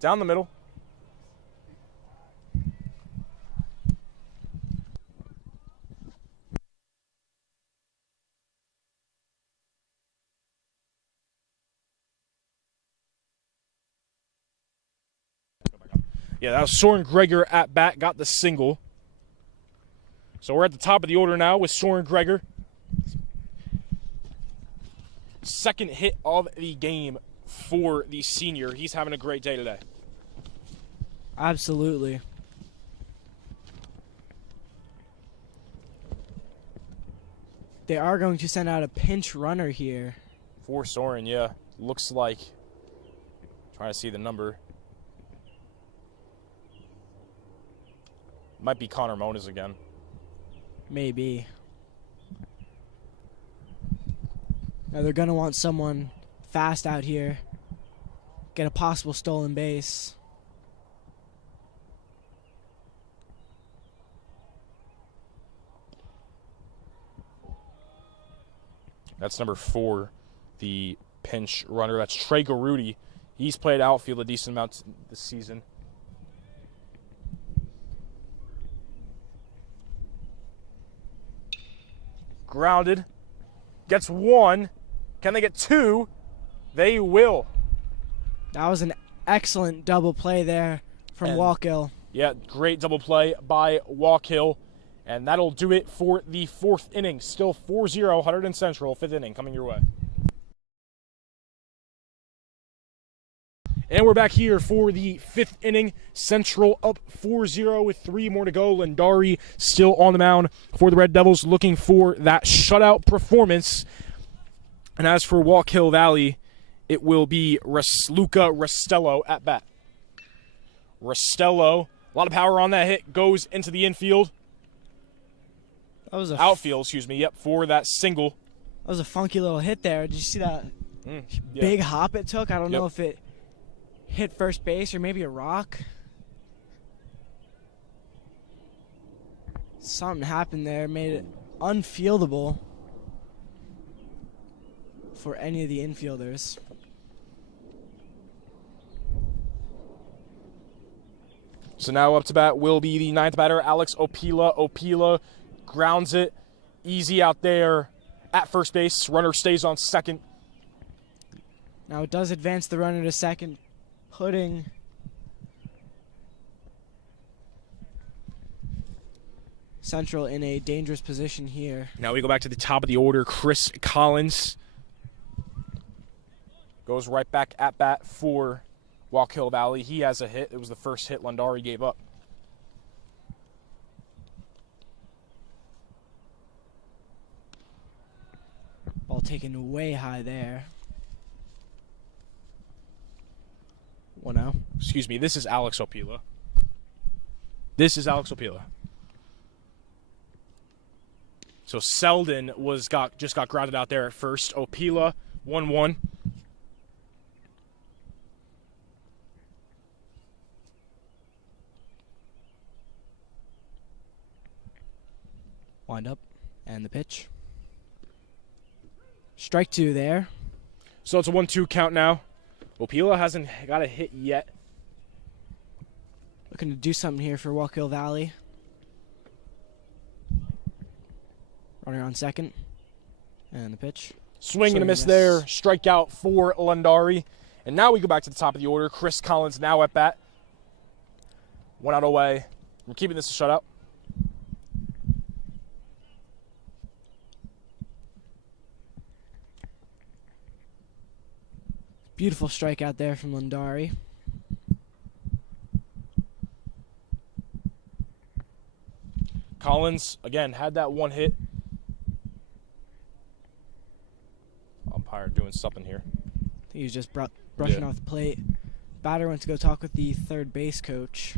Down the middle. Yeah, that was Soren Gregor at bat, got the single. So we're at the top of the order now with Soren Gregor. Second hit of the game for the senior. He's having a great day today. Absolutely. They are going to send out a pinch runner here. For Soren, yeah. Looks like. Trying to see the number. Might be Connor Moniz again. Maybe. Now they're going to want someone fast out here. Get a possible stolen base. That's number 4, the pinch runner. That's Trey Garuti. He's played outfield a decent amount this season. Grounded. Gets 1. Can they get 2? They will. That was an excellent double play there from Walkill. Yeah, great double play by Walkill. And that'll do it for the 4th inning. Still 4-0, Hunterdon Central, 5th inning coming your way. And we're back here for the 5th inning. Central up 4-0 with 3 more to go. Lindari still on the mound for the Red Devils, looking for that shutout performance. And as for Walkill Valley, it will be Luca Rastello at bat. Rastello, a lot of power on that hit, goes into the infield. That was outfield, excuse me, yep, for that single. That was a funky little hit there. Did you see that big hop it took? I don't know if it hit first base or maybe a rock. Something happened there, made it unfieldable for any of the infielders. So now up to bat will be the 9th batter, Alex Opila. Opila grounds it easy out there at first base. Runner stays on second. Now it does advance the runner to second, putting Central in a dangerous position here. Now we go back to the top of the order. Chris Collins goes right back at bat for Walkill Valley. He has a hit. It was the first hit Lindari gave up. Ball taken way high there. 1-0. Excuse me, this is Alex Opila. So Selden just got grounded out there at first. Opila, 1-1. Wind up, and the pitch. Strike 2 there. So it's a 1-2 count now. Opila hasn't got a hit yet. Looking to do something here for Walkill Valley. Runner on second. And the pitch. Swing and a miss there. Strikeout for Lindari. And now we go back to the top of the order. Chris Collins now at bat. 1 out away. We're keeping this a shutout. Beautiful strikeout there from Lindari. Collins, again, had that one hit. Umpire doing something here. He was just brushing off the plate. Batter went to go talk with the third base coach.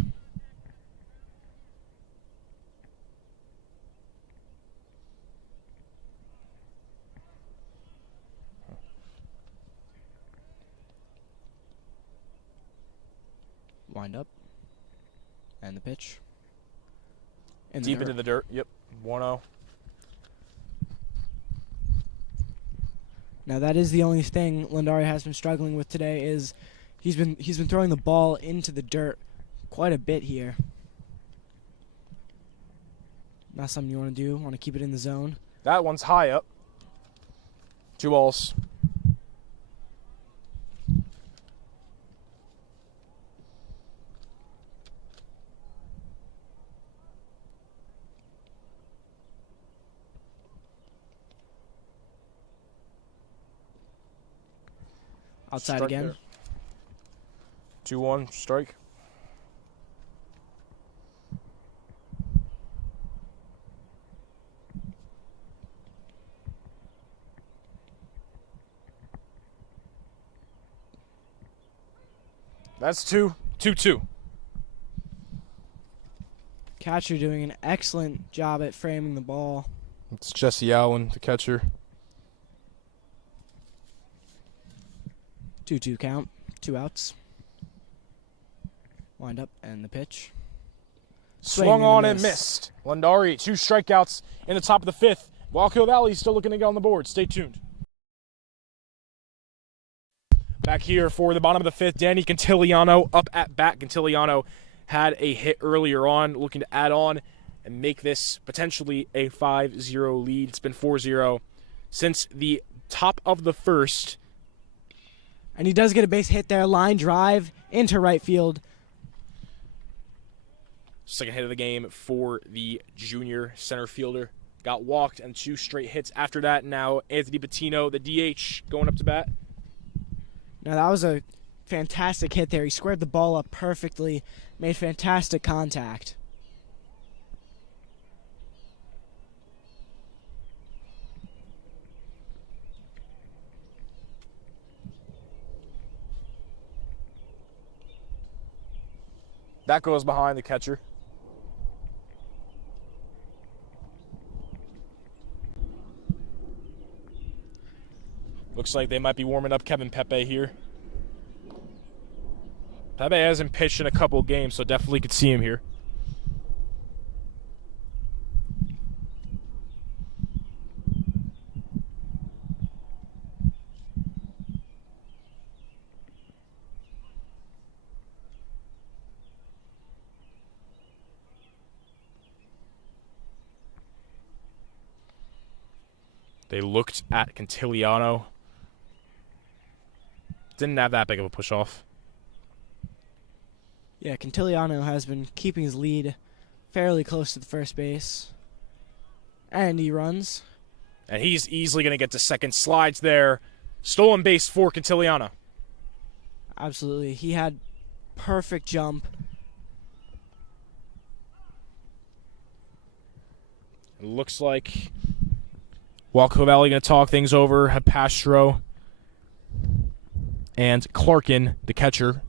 Wind up. And the pitch. Deep into the dirt. Yep. 1-0. Now that is the only thing Lindari has been struggling with today is he's been throwing the ball into the dirt quite a bit here. Not something you want to do. Want to keep it in the zone. That one's high up. 2 balls. Outside Strike again. 2-1, strike. That's 2-2. Catcher doing an excellent job at framing the ball. It's Jesse Allen, the catcher. 2-2 count. 2 outs. Wind up and the pitch. Swung on and missed. Lindari, 2 strikeouts in the top of the 5th. Walkill Valley still looking to get on the board. Stay tuned. Back here for the bottom of the 5th, Danny Cantiliano up at bat. Cantiliano had a hit earlier on, looking to add on and make this potentially a 5-0 lead. It's been 4-0 since the top of the 1st. And he does get a base hit there. Line drive into right field. Second hit of the game for the junior center fielder. Got walked and 2 straight hits after that. Now Anthony Patino, the DH, going up to bat. Now that was a fantastic hit there. He squared the ball up perfectly. Made fantastic contact. That goes behind the catcher. Looks like they might be warming up Kevin Pepe here. Pepe hasn't pitched in a couple games, so definitely could see him here. They looked at Cantiliano. Didn't have that big of a push-off. Yeah, Cantiliano has been keeping his lead fairly close to the first base. And he runs. And he's easily going to get to second. Slides there. Stolen base for Cantiliano. Absolutely. He had perfect jump. It looks like Walkill Valley going to talk things over. Have Pastro and Clarkin, the catcher.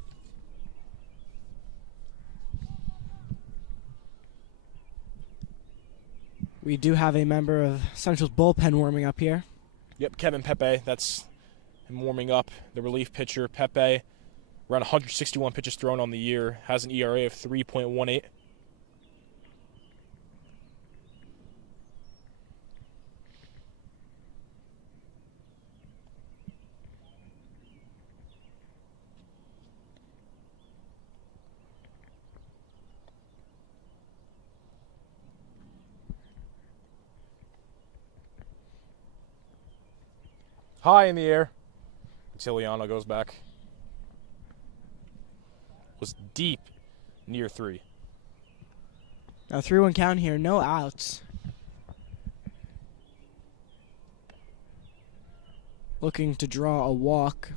We do have a member of Central's bullpen warming up here. Yep, Kevin Pepe. That's him warming up. The relief pitcher, Pepe. Around 161 pitches thrown on the year. Has an ERA of 3.18. High in the air. Cantiliano goes back. Was deep near 3. Now 3-1 count here, no outs. Looking to draw a walk.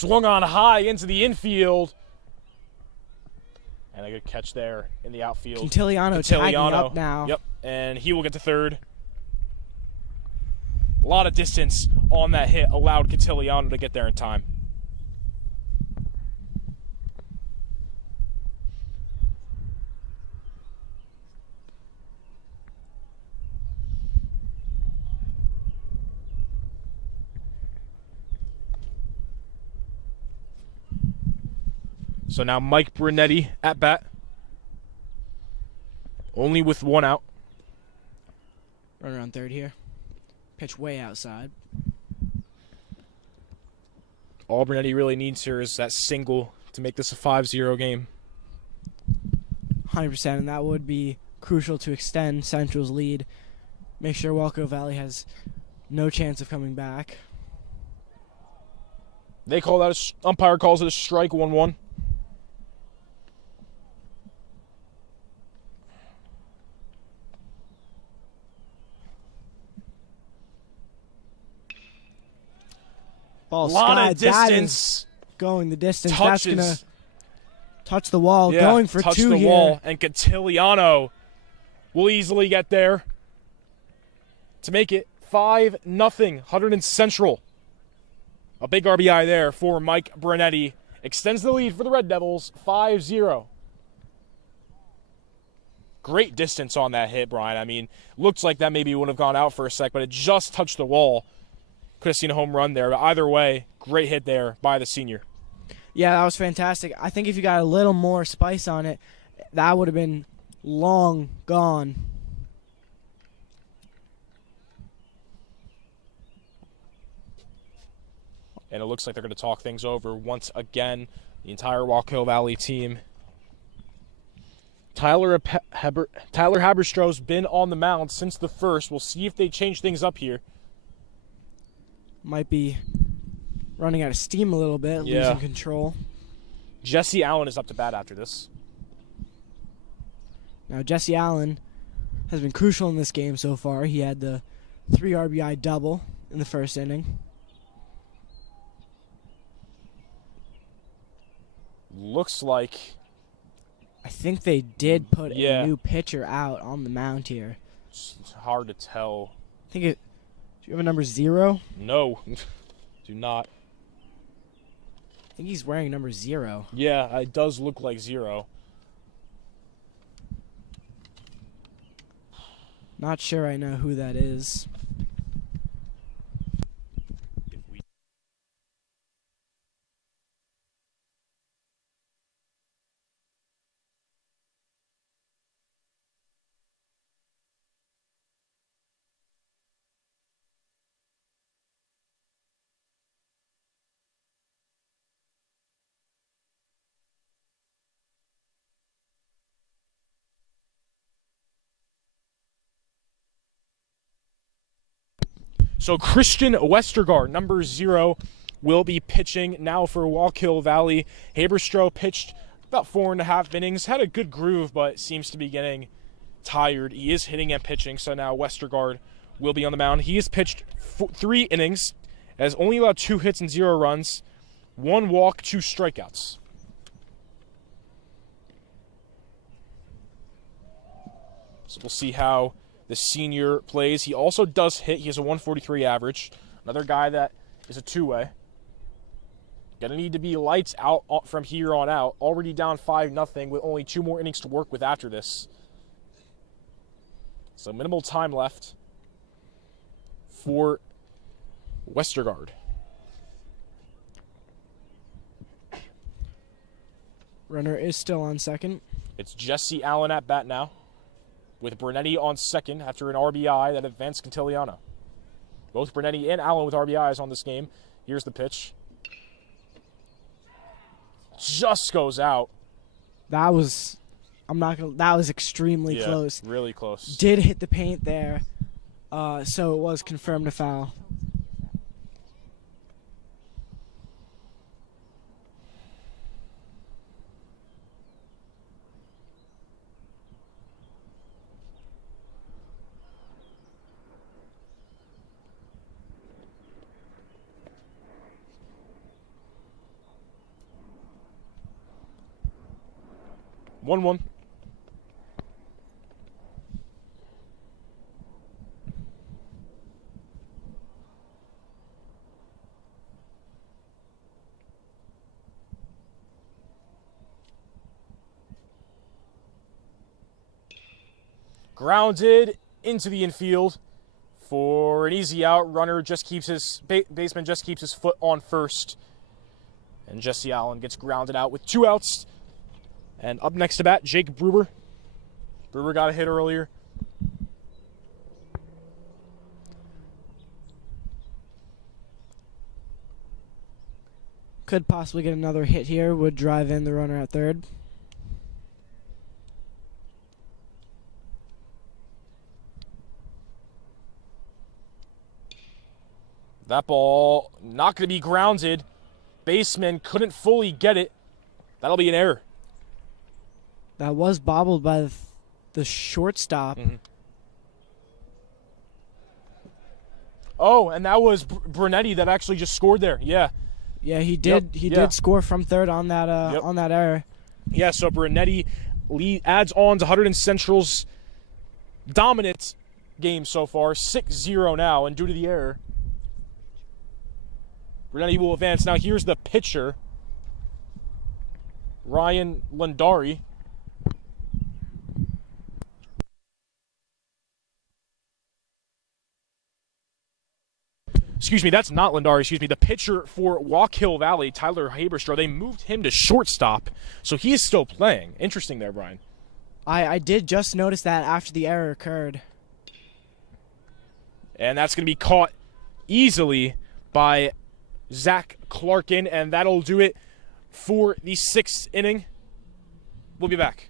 swung on high into the infield. And a good catch there in the outfield. Quintiliano tagging up now. Yep, and he will get to third. A lot of distance on that hit allowed Quintiliano to get there in time. So now Mike Brunetti at bat. Only with one out. Runner on third here. Pitch way outside. All Brunetti really needs here is that single to make this a 5-0 game. 100%, and that would be crucial to extend Central's lead. Make sure Walkill Valley has no chance of coming back. They call that umpire calls it a strike, 1-1. Ball a lot sky, of distance. Going the distance. Touches. That's going to touch the wall. Yeah, going for touch two the here. wall. And Quintiliano will easily get there to make it 5-0. Hunterdon Central. A big RBI there for Mike Brunetti. Extends the lead for the Red Devils, 5-0. Great distance on that hit, Brian. I mean, looks like that maybe would have gone out for a sec, but it just touched the wall. Could have seen a home run there. But either way, great hit there by the senior. Yeah, that was fantastic. I think if you got a little more spice on it, that would have been long gone. And it looks like they're going to talk things over once again. The entire Walkill Valley team. Tyler Haberstroh's been on the mound since the first. We'll see if they change things up here. Might be running out of steam a little bit, losing control. Jesse Allen is up to bat after this. Now, Jesse Allen has been crucial in this game so far. He had the 3 RBI double in the first inning. Looks like... I think they did put a new pitcher out on the mound here. It's hard to tell. I think it... Do you have a number 0? No, do not. I think he's wearing number 0. Yeah, it does look like 0. Not sure I know who that is. So Christian Westergaard, number 0, will be pitching now for Walkill Valley. Haberstroh pitched about 4.5 innings, had a good groove, but seems to be getting tired. He is hitting and pitching, so now Westergaard will be on the mound. He has pitched 3 innings, has only allowed 2 hits and 0 runs, 1 walk, 2 strikeouts. So we'll see how the senior plays. He also does hit. He has a 143 average. Another guy that is a two-way. Gonna need to be lights out from here on out. Already down 5-0 with only 2 more innings to work with after this. So minimal time left for Westergaard. Runner is still on second. It's Jesse Allen at bat now, with Brunetti on second after an RBI that advanced Quintiliano. Both Brunetti and Allen with RBIs on this game. Here's the pitch. Just goes out. That was, that was extremely close. Really close. Did hit the paint there, so it was confirmed a foul. 1-1. Grounded into the infield for an easy out. Runner just keeps his baseman just keeps his foot on first, and Jesse Allen gets grounded out with 2 outs. And up next to bat, Jake Brewer. Brewer got a hit earlier. Could possibly get another hit here. Would drive in the runner at third. That ball not going to be grounded. Baseman couldn't fully get it. That'll be an error. That was bobbled by the shortstop. Mm-hmm. Oh, and that was Brunetti that actually just scored there. Yeah. Yeah, he did. He did score from third on that on that error. Yeah, so Brunetti adds on to Hunterdon Central's dominant game so far, 6-0 now, and due to the error, Brunetti will advance. Now here's the pitcher, Ryan Lundari. Excuse me, that's not Lundari. Excuse me, the pitcher for Walkill Valley, Tyler Haberstroh, they moved him to shortstop, so he is still playing. Interesting there, Brian. I did just notice that after the error occurred. And that's going to be caught easily by Zach Clarkin, and that'll do it for the 6th inning. We'll be back.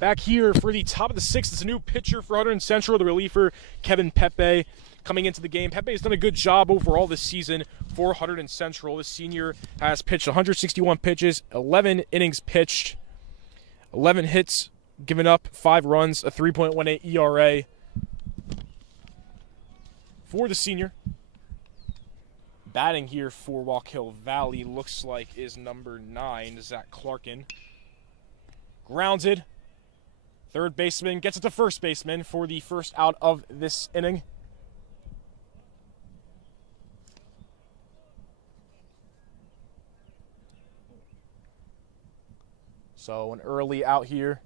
Back here for the top of the 6th, it's a new pitcher for Hunterdon Central, the reliever, Kevin Pepe, coming into the game. Pepe has done a good job overall this season for Hunterdon Central. The senior has pitched 161 pitches, 11 innings pitched, 11 hits given up, 5 runs, a 3.18 ERA for the senior. Batting here for Walkill Valley looks like is number 9, Zach Clarkin. Grounded. Third baseman gets it to first baseman for the first out of this inning. So an early out here.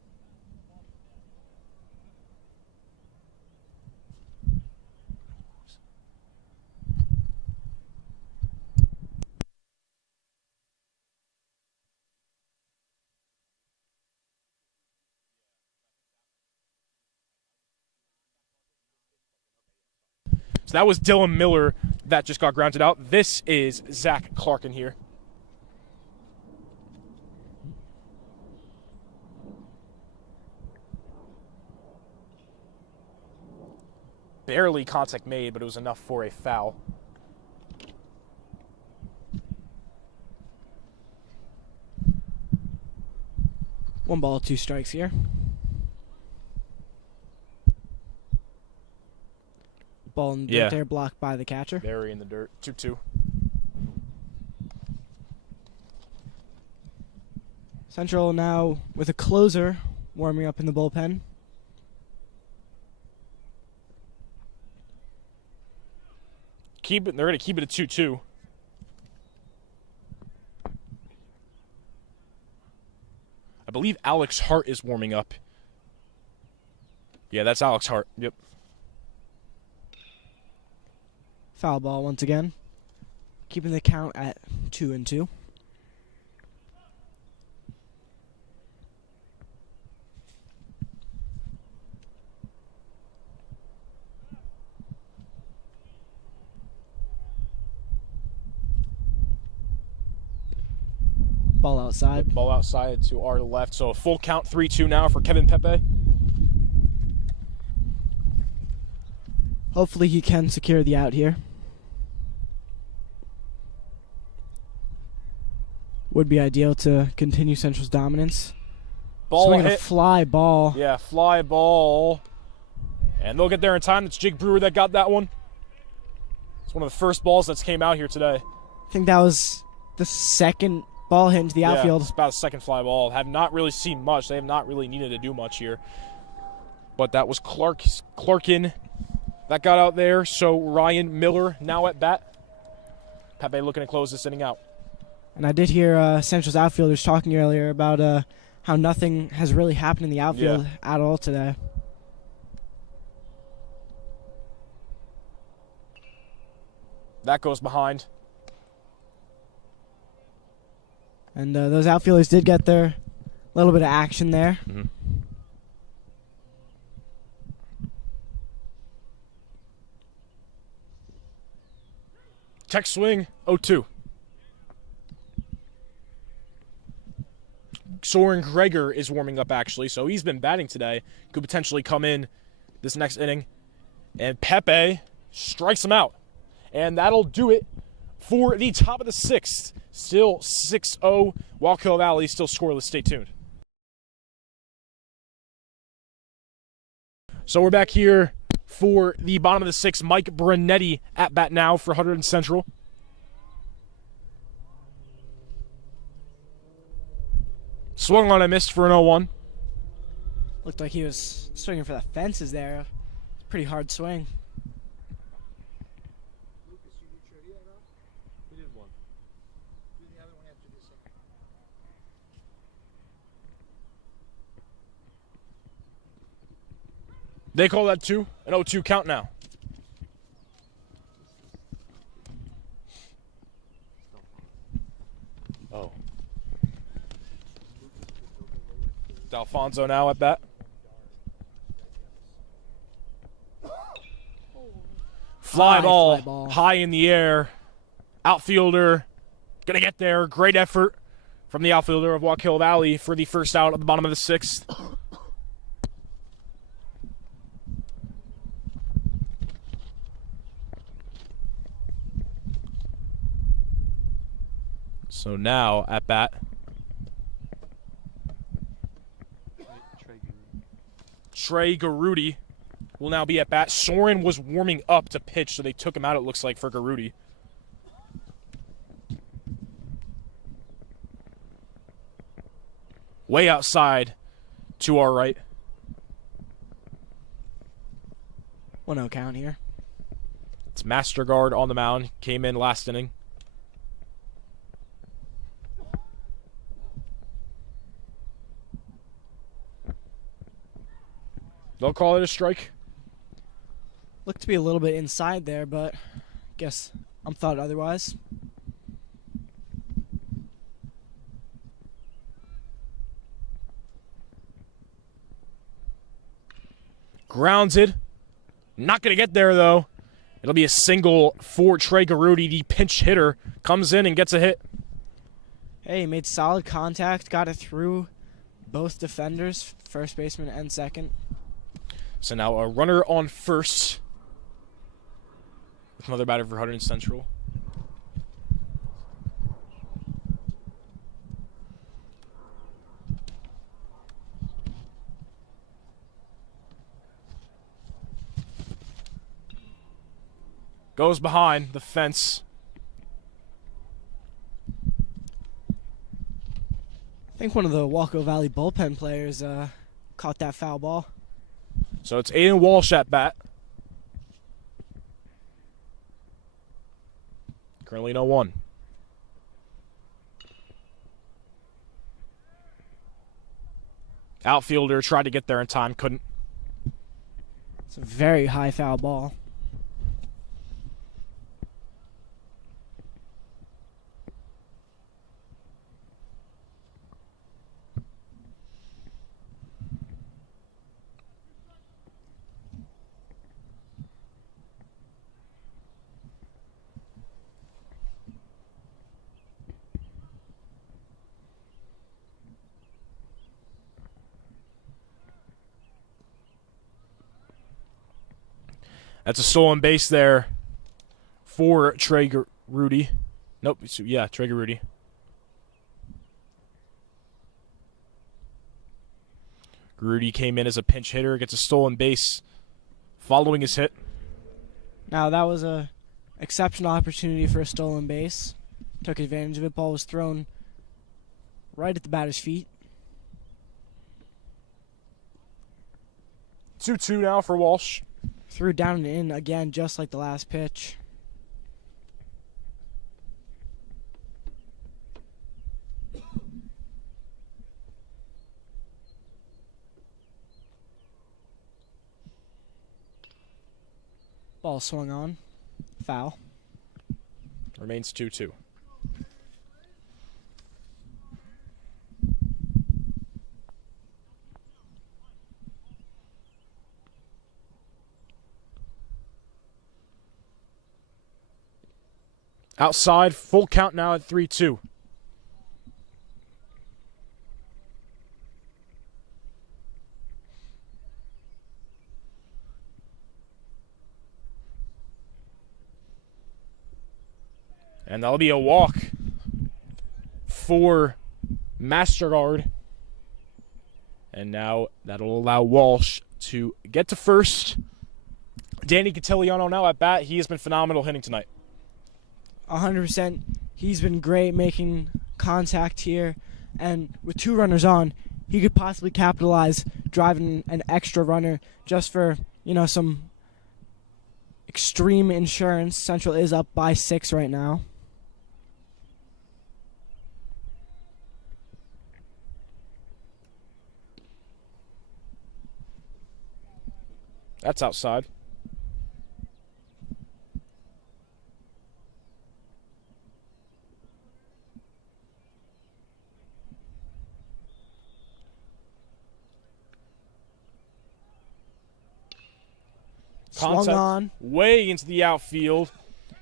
So that was Dylan Miller that just got grounded out. This is Zach Clarkin here. Barely contact made, but it was enough for a foul. One ball, 2 strikes here. Ball in the dirt there, blocked by the catcher. Very in the dirt. 2-2. Central now with a closer warming up in the bullpen. They're going to keep it at 2-2. I believe Alex Hart is warming up. Yeah, that's Alex Hart. Yep. Foul ball once again. Keeping the count at 2-2. Ball outside. Ball outside to our left. So a full count, 3-2 now for Kevin Pepe. Hopefully he can secure the out here. Would be ideal to continue Central's dominance. Ball Swinging hit. a fly ball. Yeah, fly ball. And they'll get there in time. It's Jake Brewer that got that one. It's one of the first balls that's came out here today. I think that was the second ball hit into the outfield. It's about a second fly ball. Have not really seen much. They have not really needed to do much here. But that was Clarkin that got out there. So Ryan Miller now at bat. Pepe looking to close this inning out. And I did hear Central's outfielders talking earlier about how nothing has really happened in the outfield at all today. That goes behind. And those outfielders did get their little bit of action there. Mm-hmm. Check swing, 0-2. Soren Greger is warming up, actually, so he's been batting today. Could potentially come in this next inning. And Pepe strikes him out. And that'll do it for the top of the sixth. Still 6-0. Walkill Valley still scoreless. Stay tuned. So we're back here for the bottom of the sixth. Mike Brunetti at bat now for Hunterdon Central. Swung on and missed for an 0-1. Looked like he was swinging for the fences there. Pretty hard swing. They call that 2, an 0-2 count now. Oh. D'Alfonso now at bat. Fly ball, high in the air. Outfielder gonna get there. Great effort from the outfielder of Walkill Valley for the first out at the bottom of the sixth. So now at bat, Trey Garudi will now be at bat. Soren was warming up to pitch, so they took him out, it looks like, for Garudi. Way outside to our right. 1-0 count here. It's Mastergaard on the mound. Came in last inning. They'll call it a strike. Looked to be a little bit inside there, but I guess I'm thought otherwise. Grounded. Not going to get there, though. It'll be a single for Trey Garudi. The pinch hitter comes in and gets a hit. Hey, made solid contact. Got it through both defenders, first baseman and second. So now a runner on first. With another batter for Hunterdon Central. Goes behind the fence. I think one of the Walkill Valley bullpen players caught that foul ball. So it's Aiden Walsh at bat. Currently 0-1. Outfielder tried to get there in time, couldn't. It's a very high foul ball. That's a stolen base there for Traeger Rudy. Nope, yeah, Traeger Rudy. Rudy came in as a pinch hitter, gets a stolen base following his hit. Now that was a exceptional opportunity for a stolen base. Took advantage of it. Ball was thrown right at the batter's feet. 2-2 now for Walsh. Threw down and in again, just like the last pitch. Ball swung on. Foul. Remains 2-2. Outside, full count now at 3-2. And that'll be a walk for Mastergaard. And now that'll allow Walsh to get to first. Danny Catiliano now at bat. He has been phenomenal hitting tonight. 100%. He's been great making contact here. And with 2 runners on, he could possibly capitalize driving an extra runner just for, some extreme insurance. Central is up by 6 right now. That's outside. Swung on. Way into the outfield.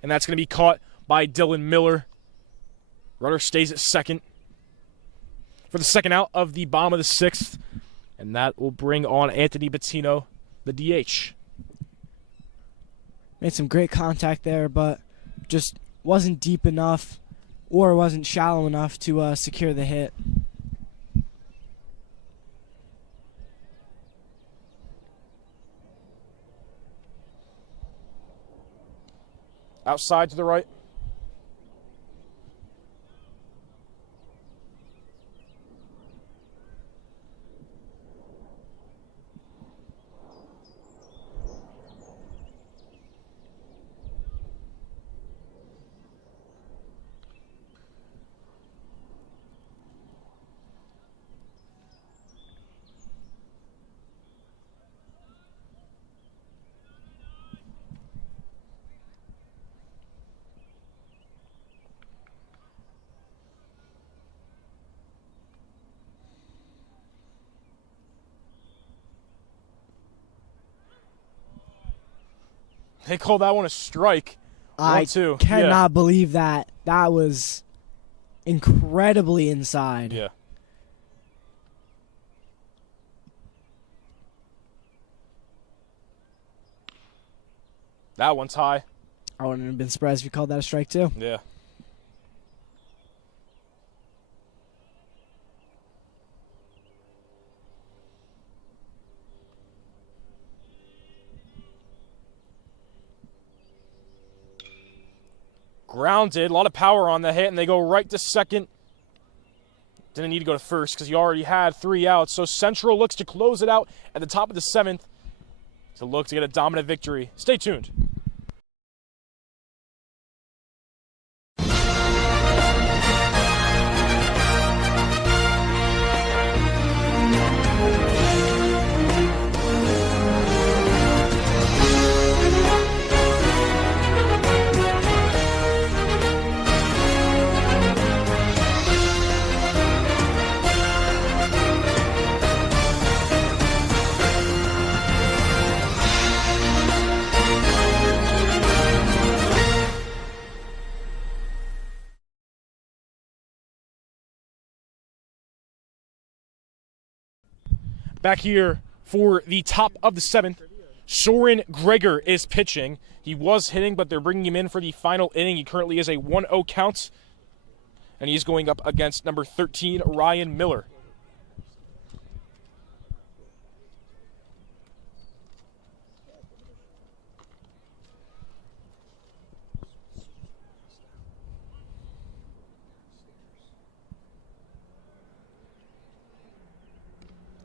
And that's going to be caught by Dylan Miller. Runner stays at second for the second out of the bottom of the 6th. And that will bring on Anthony Bettino, the DH. Made some great contact there, but just wasn't deep enough or wasn't shallow enough to secure the hit. Outside to the right. They call that one a strike. I 1-2. cannot believe that. That was incredibly inside. Yeah. That one's high. I wouldn't have been surprised if you called that a strike too. Yeah. Grounded, a lot of power on the hit, and they go right to second. Didn't need to go to first because he already had 3 outs. So Central looks to close it out at the top of the 7th to look to get a dominant victory. Stay tuned. Back here for the top of the 7th. Soren Gregor is pitching. He was hitting, but they're bringing him in for the final inning. He currently is a 1-0 count, and he's going up against number 13, Ryan Miller.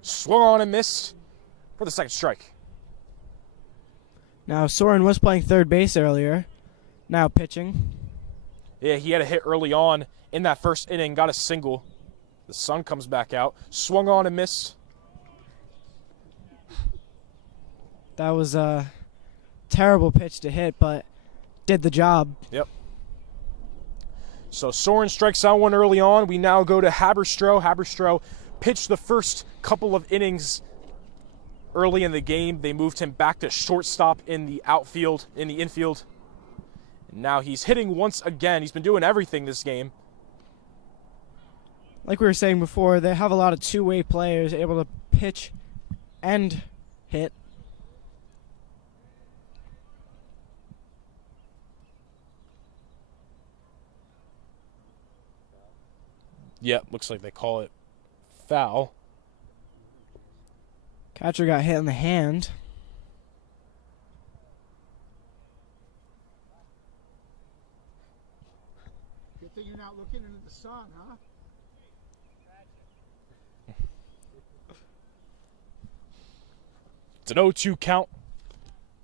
Swung on and missed for the second strike. Now, Soren was playing third base earlier. Now pitching. Yeah, he had a hit early on in that first inning, got a single. The sun comes back out. Swung on and missed. That was a terrible pitch to hit, but did the job. Yep. So Soren strikes out one early on. We now go to Haberstroh. Haberstroh pitched the first couple of innings early in the game. They moved him back to shortstop in the outfield, in the infield. And now he's hitting once again. He's been doing everything this game. Like we were saying before, they have a lot of two-way players able to pitch and hit. Yep, looks like they call it foul. Catcher got hit in the hand. Good thing you're not looking into the sun, huh? It's an 0-2 count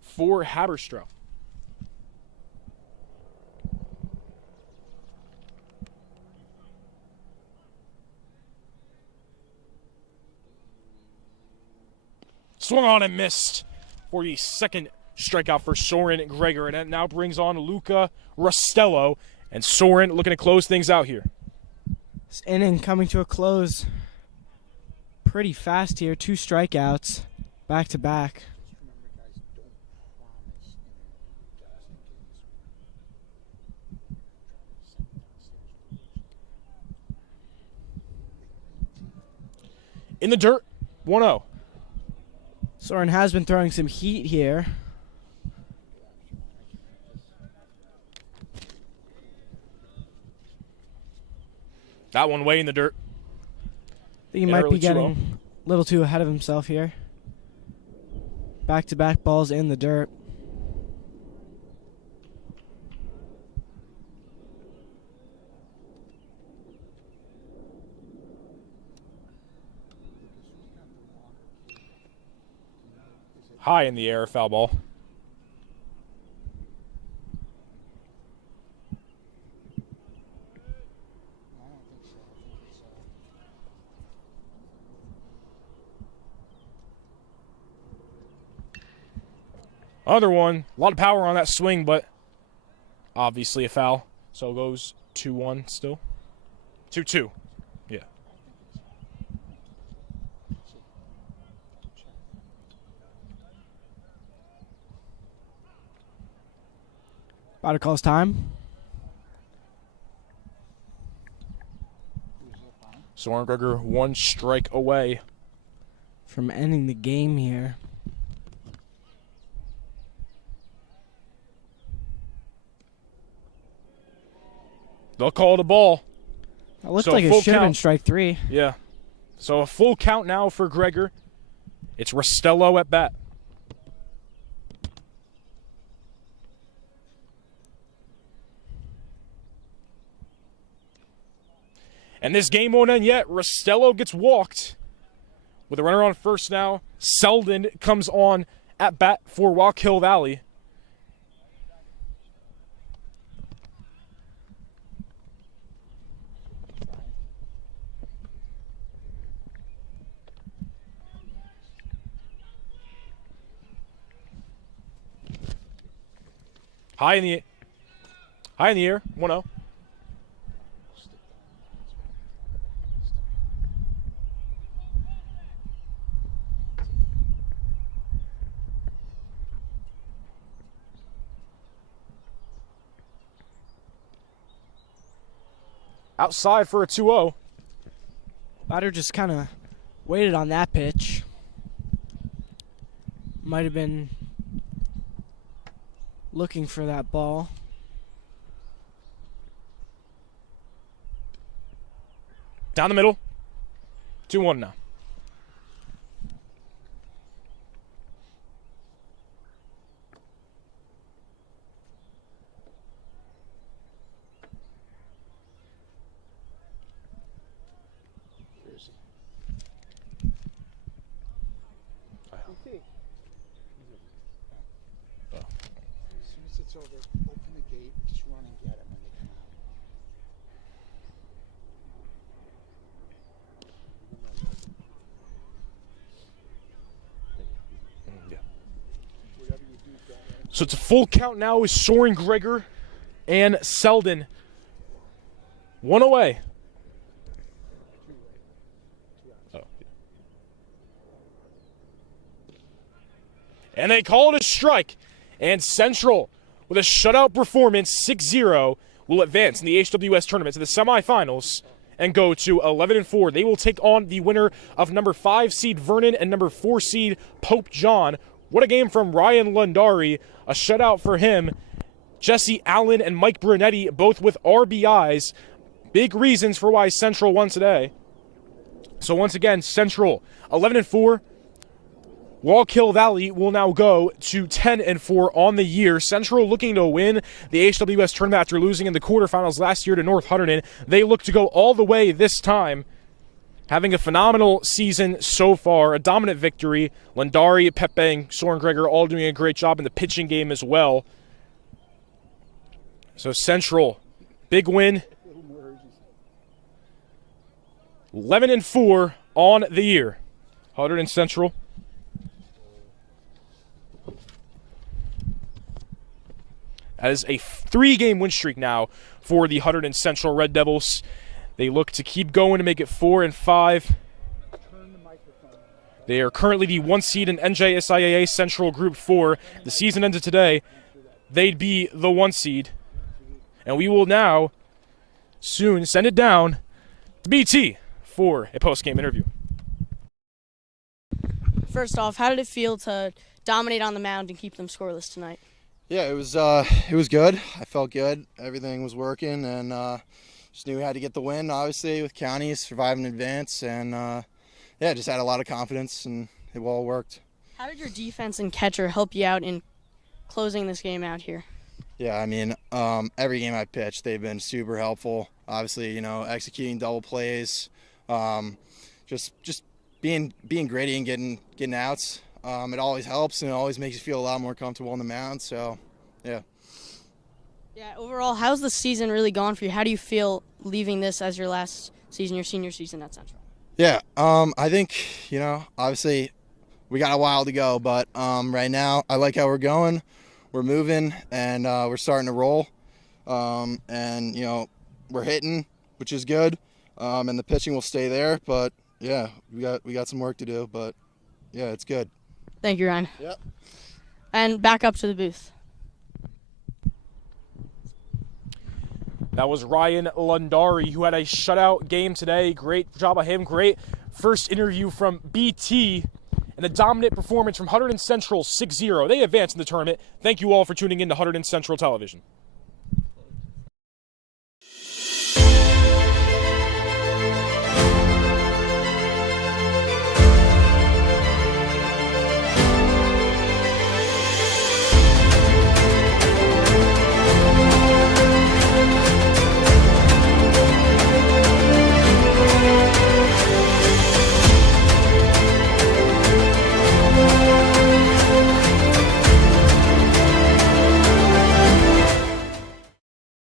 for Haberstroh. Swung on and missed for the second strikeout for Soren Gregor. And that now brings on Luca Rostello. And Soren looking to close things out here. This inning coming to a close pretty fast here. 2 strikeouts back to back. In the dirt, 1-0. Soren has been throwing some heat here. That one way in the dirt. I think he might be getting a little too ahead of himself here. Back-to-back balls in the dirt. High in the air, foul ball. Other one, a lot of power on that swing, but obviously a foul. So it goes 2-1 still. 2-2. Yeah. About to call his time. Soren Gregor 1 strike away from ending the game here. They'll call it a ball. That looks like it should have been strike 3. Yeah. So a full count now for Gregor. It's Rostello at bat. And this game won't end yet. Rostello gets walked. With a runner on first now, Selden comes on at bat for Walkill Valley. High in the air, 1-0. Outside for a 2-0. Batter just kind of waited on that pitch. Might have been looking for that ball. Down the middle. 2-1 now. As soon as it's over, open the gate, just run and get it when they come out. Whatever you do, go ahead. So it's a full count now with Soren Gregor and Selden. One away. Oh. And they call it a strike. And Central, with a shutout performance, 6-0, will advance in the HWS tournament to the semifinals and go to 11-4. They will take on the winner of number 5 seed Vernon and number 4 seed Pope John. What a game from Ryan Lundari. A shutout for him. Jesse Allen and Mike Brunetti, both with RBIs. Big reasons for why Central won today. So once again, Central 11-4. Walkill Valley will now go to 10-4 on the year. Central looking to win the HWS tournament after losing in the quarterfinals last year to North Hunterdon. They look to go all the way this time, having a phenomenal season so far. A dominant victory. Lundari, Pepe, and Soren Gregor all doing a great job in the pitching game as well. So Central, big win. 11-4 on the year. Hunterdon Central. That is a 3-game win streak now for the Hunterdon Central Red Devils. They look to keep going to make it 4-5. They are currently the 1 seed in NJSIAA Central Group 4. The season ended today. They'd be the 1 seed. And we will now soon send it down to BT for a post-game interview. First off, how did it feel to dominate on the mound and keep them scoreless tonight? Yeah, it was good. I felt good. Everything was working, and just knew we had to get the win, obviously, with County surviving in advance. And, yeah, just had a lot of confidence, and it all worked. How did your defense and catcher help you out in closing this game out here? Yeah, I mean, every game I pitched, they've been super helpful. Obviously, executing double plays, just being gritty and getting outs. It always helps, and it always makes you feel a lot more comfortable on the mound. So, yeah. Yeah, overall, how's the season really gone for you? How do you feel leaving this as your last season, your senior season at Central? Yeah, I think, obviously we got a while to go, but right now I like how we're going. We're moving, and we're starting to roll. And, we're hitting, which is good. And the pitching will stay there, but, yeah, we got some work to do, but, yeah, it's good. Thank you, Ryan. Yep. And back up to the booth. That was Ryan Lundari, who had a shutout game today. Great job by him. Great first interview from BT. And a dominant performance from Hunterdon Central 6-0. They advance in the tournament. Thank you all for tuning in to Hunterdon Central Television.